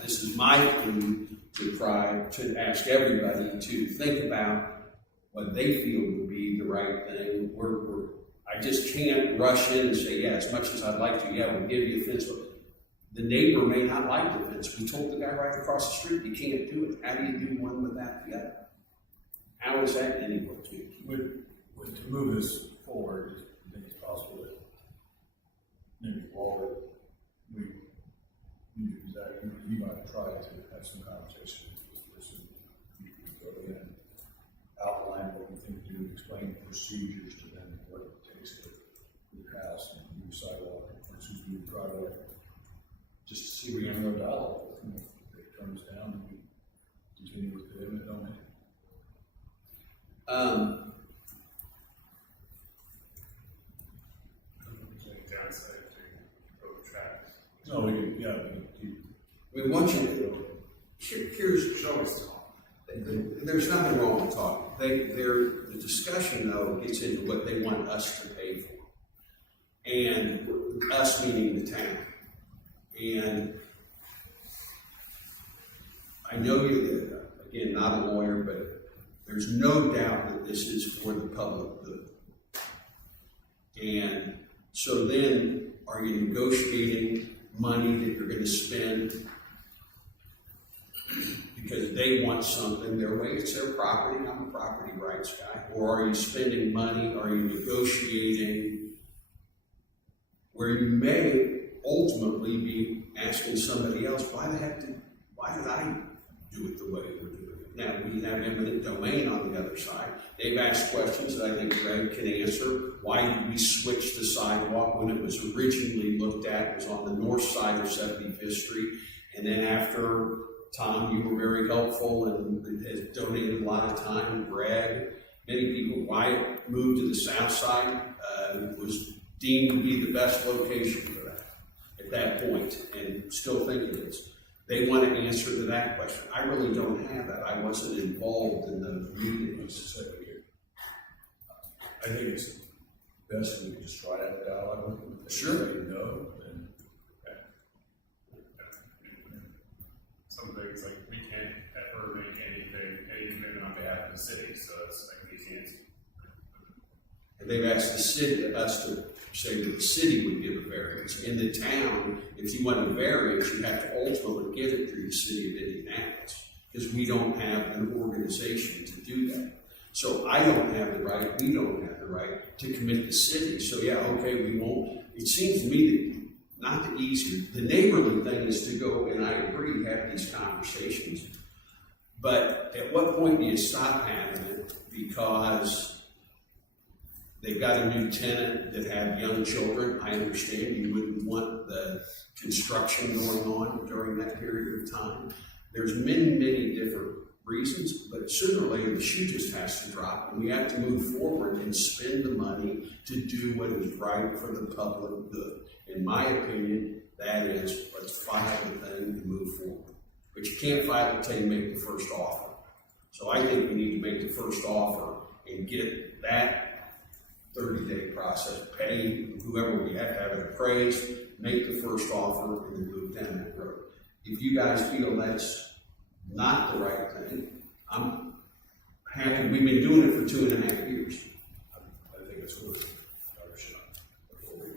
this is my plea to try to ask everybody to think about what they feel would be the right thing. I just can't rush in and say, yeah, as much as I'd like to, yeah, we'll give you a fence. But the neighbor may not like the fence. We told the guy right across the street, you can't do it. How do you do one without the other? How is that anywhere to? To move this forward, I think it's possible that maybe Walter, you might try to have some conversation with this person. You can go in and outline what we think to do, explain procedures to them, what it takes to do the house and do sidewalk, and choose to do the driveway. Just to see we have no dialogue with them. If it turns down, we continue with them and don't make it. Downside to road traffic. No, we can, yeah, we can keep. We want you to. Here's always talk. There's nothing wrong with talking. The discussion, though, gets into what they want us to pay for. And us meaning the town. And I know you're, again, not a lawyer, but there's no doubt that this is for the public good. And so then, are you negotiating money that you're going to spend because they want something their way? It's their property. I'm a property rights guy. Or are you spending money? Are you negotiating where you may ultimately be asking somebody else, why did I do it the way we're doing it? Now, we have eminent domain on the other side. They've asked questions that I think Greg can answer. Why did we switch the sidewalk when it was originally looked at? It was on the north side of 75th Street. And then after, Tom, you were very helpful and has donated a lot of time. Greg, many people, why it moved to the south side was deemed to be the best location for that at that point, and still think it is. They want an answer to that question. I really don't have that. I wasn't involved in those meetings. I think it's best if we can just try to have a dialogue with them. Sure. No, and Some things like we can't ever make anything on behalf of the city, so it's like easy answer. And they've asked us to say that the city would give a variance. In the town, if you want a variance, you have to ultimately get it through the city of Indianapolis, because we don't have an organization to do that. So I don't have the right, we don't have the right to commit the city. So yeah, okay, we won't. It seems to me that not the easier. The neighborly thing is to go, and I agree, have these conversations. But at what point do you stop having it? Because they've got a new tenant that have young children. I understand you wouldn't want the construction going on during that period of time. There's many, many different reasons, but sooner or later the shoe just has to drop, and we have to move forward and spend the money to do what is right for the public good. In my opinion, that is, let's file the thing and move forward. But you can't file it until you make the first offer. So I think we need to make the first offer and get that 30-day process, pay whoever we have to have it appraised, make the first offer, and then move down that road. If you guys feel that's not the right thing, I'm happy. We've been doing it for 2.5 years. I think it's worth another shot before we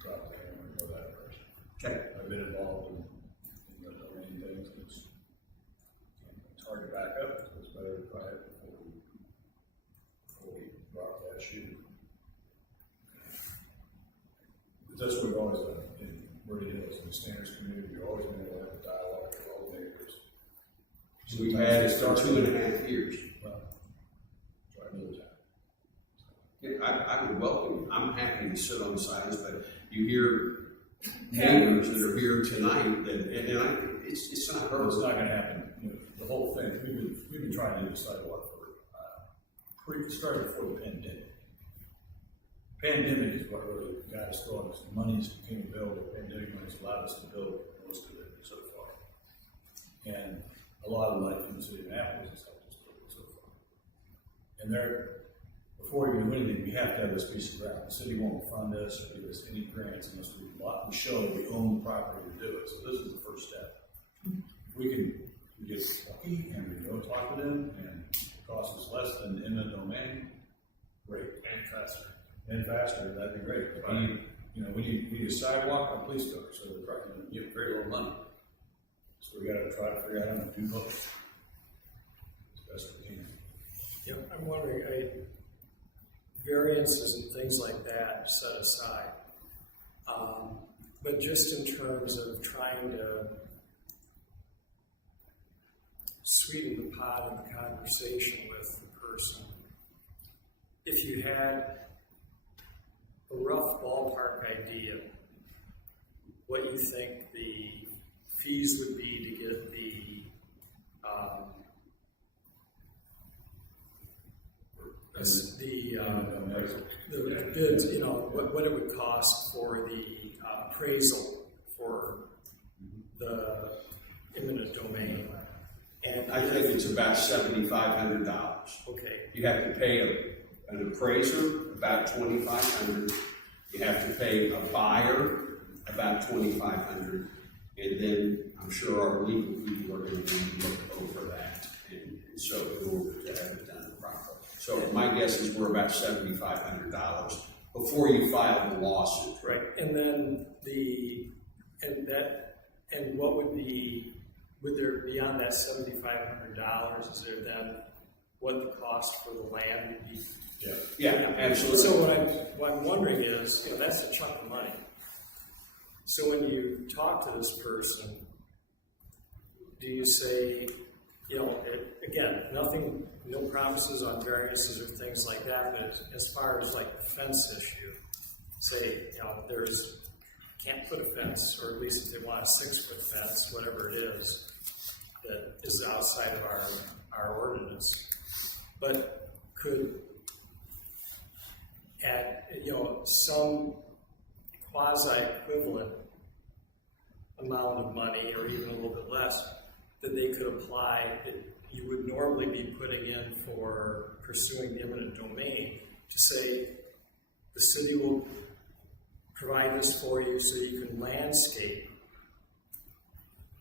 drop the hammer and go that direction. Okay. I've been involved in the domain things, and it's hard to back up, so it's better to try it before we drop that shoe. But that's what we've always done in Meridian, in the standards community. We've always been able to have a dialogue with all the neighbors. So we've had it for 2.5 years. Well, try another time. Yeah, I would welcome. I'm happy to sit on the sides, but you hear neighbors that are here tonight, it's not Well, it's her. not going to happen. You know, the whole thing. We've been trying to do the sidewalk for started before the pandemic. Pandemic is what really got us going. Because money's became available. Pandemic money's allowed us to build most of it so far, and a lot of life in the city of Annapolis has helped us build it so far. And before we do anything, we have to have this piece of ground. The city won't fund us or give us any grants unless we show we own the property to do it. So this is the first step. If we can get lucky and we go talk to them and it costs us less than eminent domain, great. And faster, that'd be great. We need a sidewalk and a police car, so we're probably going to get very little money. So we gotta try to figure out how to do both as best we can. Yeah, I'm wondering, variances and things like that set aside, but just in terms of trying to sweeten the pot in the conversation with the person, if you had a rough ballpark idea what you think the fees would be to get the bids, what it would cost for the appraisal for the eminent domain. And I think it's about $7,500. Okay. You have to pay an appraiser about $2,500. You have to pay a buyer about $2,500, and then I'm sure our legal people are going to need to look over that, and so in order to have it done properly. So my guess is we're about $7,500 before you file the lawsuit. Right, and then what would there beyond that $7,500? Is there then what the cost for the land would be? Yeah, absolutely. So what I'm wondering is, that's a chunk of money. So when you talk to this person, do you say, again, nothing, no promises on variances or things like that, but as far as like the fence issue, say, can't put a fence, or at least if they want a 6-foot fence, whatever it is, that is outside of our ordinance. But could, at some quasi-equivalent amount of money, or even a little bit less, that they could apply that you would normally be putting in for pursuing the eminent domain, to say the city will provide this for you so you can landscape.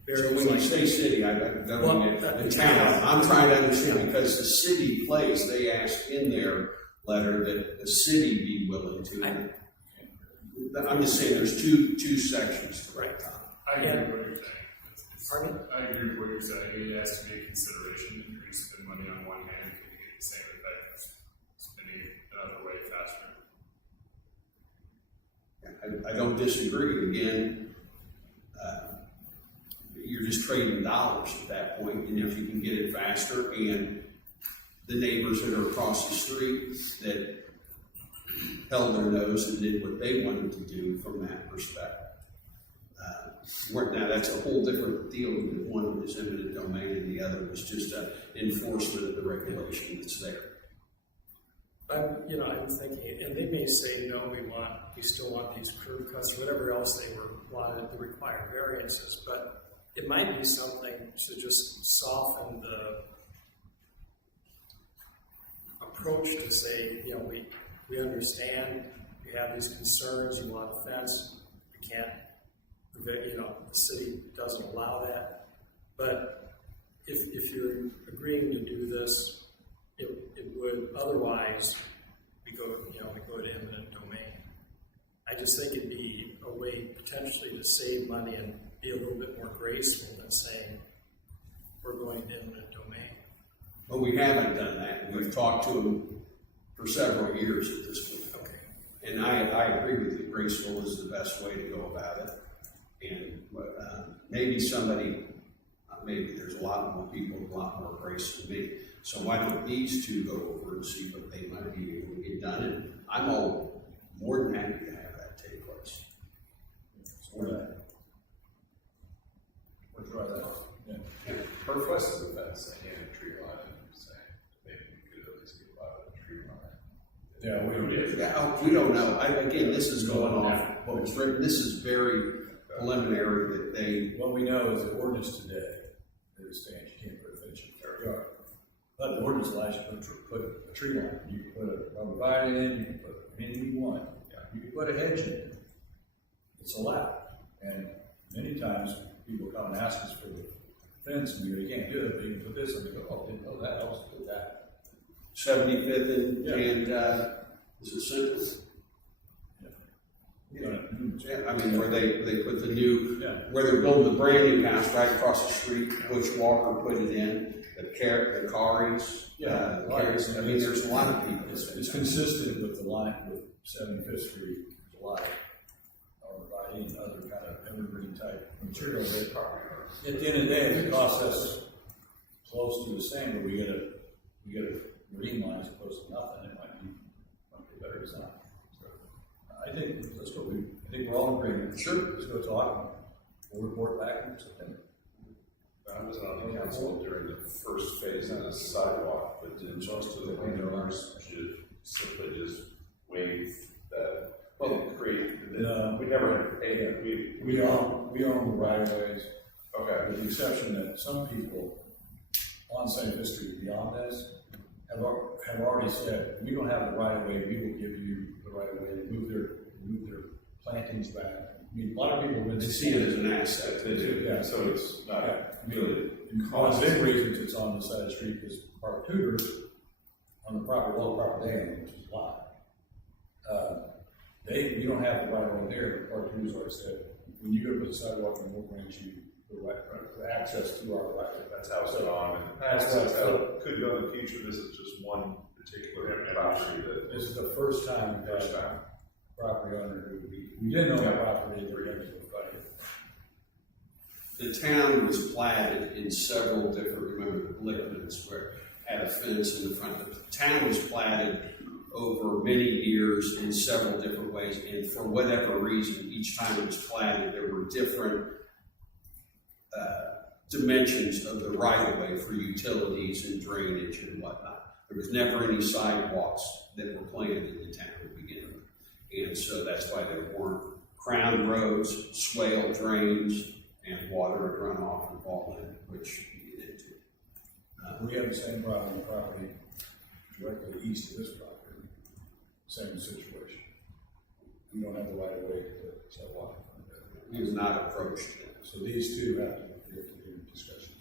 So when you say city, I don't mean the town. I'm trying to understand, because the city place, they asked in their letter that the city be willing to. I'm just saying there's two sections. Right. I agree with what you're saying. Pardon? I agree with what you're saying. It has to be a consideration that you're going to spend money on one hand, can you get the same effect as spending it another way faster? I don't disagree. Again, you're just trading dollars at that point, and if you can get it faster, and the neighbors that are across the street that held their nose and did what they wanted to do from that perspective. Now that's a whole different deal, because one was eminent domain and the other was just enforcement of the regulation that's there. I'm thinking, and they may say, no, we still want these curb cuts, whatever else they wanted to require variances, but it might be something to just soften the approach to say, we understand you have these concerns, you want a fence, we can't, the city doesn't allow that, but if you're agreeing to do this, it would otherwise we go to eminent domain. I just think it'd be a way potentially to save money and be a little bit more graceful than saying we're going to eminent domain. But we haven't done that. We've talked to them for several years at this point. Okay. And I agree with you. Graceful is the best way to go about it. And maybe maybe there's a lot more people with a lot more grace than me. So why don't these two go over and see what they might be able to get done? And I'm all more than happy to have that take place. We'll try that. Yeah. Per west of the fence, and a tree line, I'm saying, maybe we could at least get by with a tree line. Yeah, We don't know. Again, this is going off what was written. This is very preliminary that they. What we know is the ordinance today, that it stands, you can't put a fence in your yard. But the ordinance allows you to put a tree line, you can put a rubber vine in, you can put anything you want, you can put a hedge in. It's allowed, and many times people come and ask us for the fence, and you can't do it, but you can put this, and they go, oh, didn't know that, I'll just put that. 75th Yeah. and is it Central? Yeah, I mean, where they put the new, Yeah. where they're building the brand new house right across the street, Butch Walker put it in, the Caries. Caries, I mean, there's a lot of people. It's consistent with the line, with 75th Street, there's a lot of, or by any other kind of evergreen type material. At the end of the day, if it costs us close to the same, but we get a marine line as opposed to nothing, it might be better design. So, I think that's what I think we're all in agreement. Sure. Let's go talk, we'll report back in September. I was on the council during the first phase of the sidewalk, but did most of the landowners should simply just waive that? Well, create, we never had to pay it, We own the right of ways, okay. with the exception that some people on St. History beyond this have already said, we don't have the right of way, we will give you the right of way to move their plantings back. I mean, a lot of people would They see it as an asset. They do, Yeah. so it's not really. One of the big reasons it's on the side of the street is Park Tudors on the proper, they own, which is a lot. We don't have the right of way there, but Park Tudors already said, when you go to the sidewalk, then we'll grant you the access to our right. That's how it's gone in the past, that's how it could go in the future, this is just one particular property that. This is the first time we've had a property owner who, we didn't own that property, they were able to fight it. The town was platted in several different, remember the Blickmans where had a fence in the front. The town was platted over many years in several different ways, and for whatever reason, each time it was platted, there were different dimensions of the right-of-way for utilities and drainage and whatnot. There was never any sidewalks that were planned in the town to begin with. And so that's why there weren't crown roads, swale drains, and water would run off and fall in, which you get into. We have the same problem with property directly east of this property, same situation. We don't have the right of way to sidewalk. We have not approached it. So these two have to be in discussion.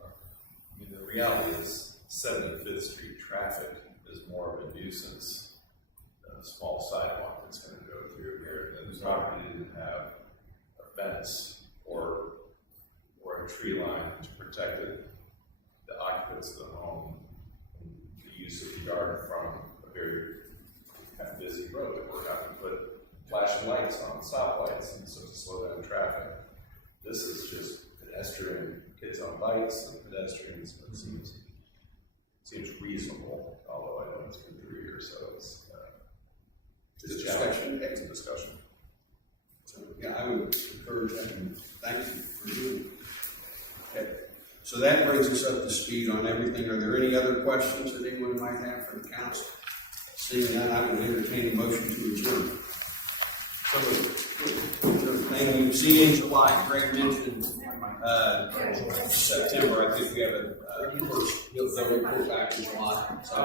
I mean, the reality is 75th Street traffic is more of a nuisance than a small sidewalk that's going to go through here. And the property didn't have a fence or a tree line which protected the occupants of the home and the use of the yard from a very kind of busy road that we're having to put flashing lights on, stoplights, and so to slow down traffic. This is just pedestrian, kids on bikes and pedestrians, but it seems reasonable, although I know it's been 3 years, so it's It's a a challenge. discussion. It's a discussion. So, yeah, I would encourage that, and thank you for doing it. Okay, so that brings us up to speed on everything. Are there any other questions that anyone might have for the council? Seeing none, I would entertain a motion to adjourn. So thank you. See you in July. Greg mentioned September. I think we have a first, they'll report back in July. So,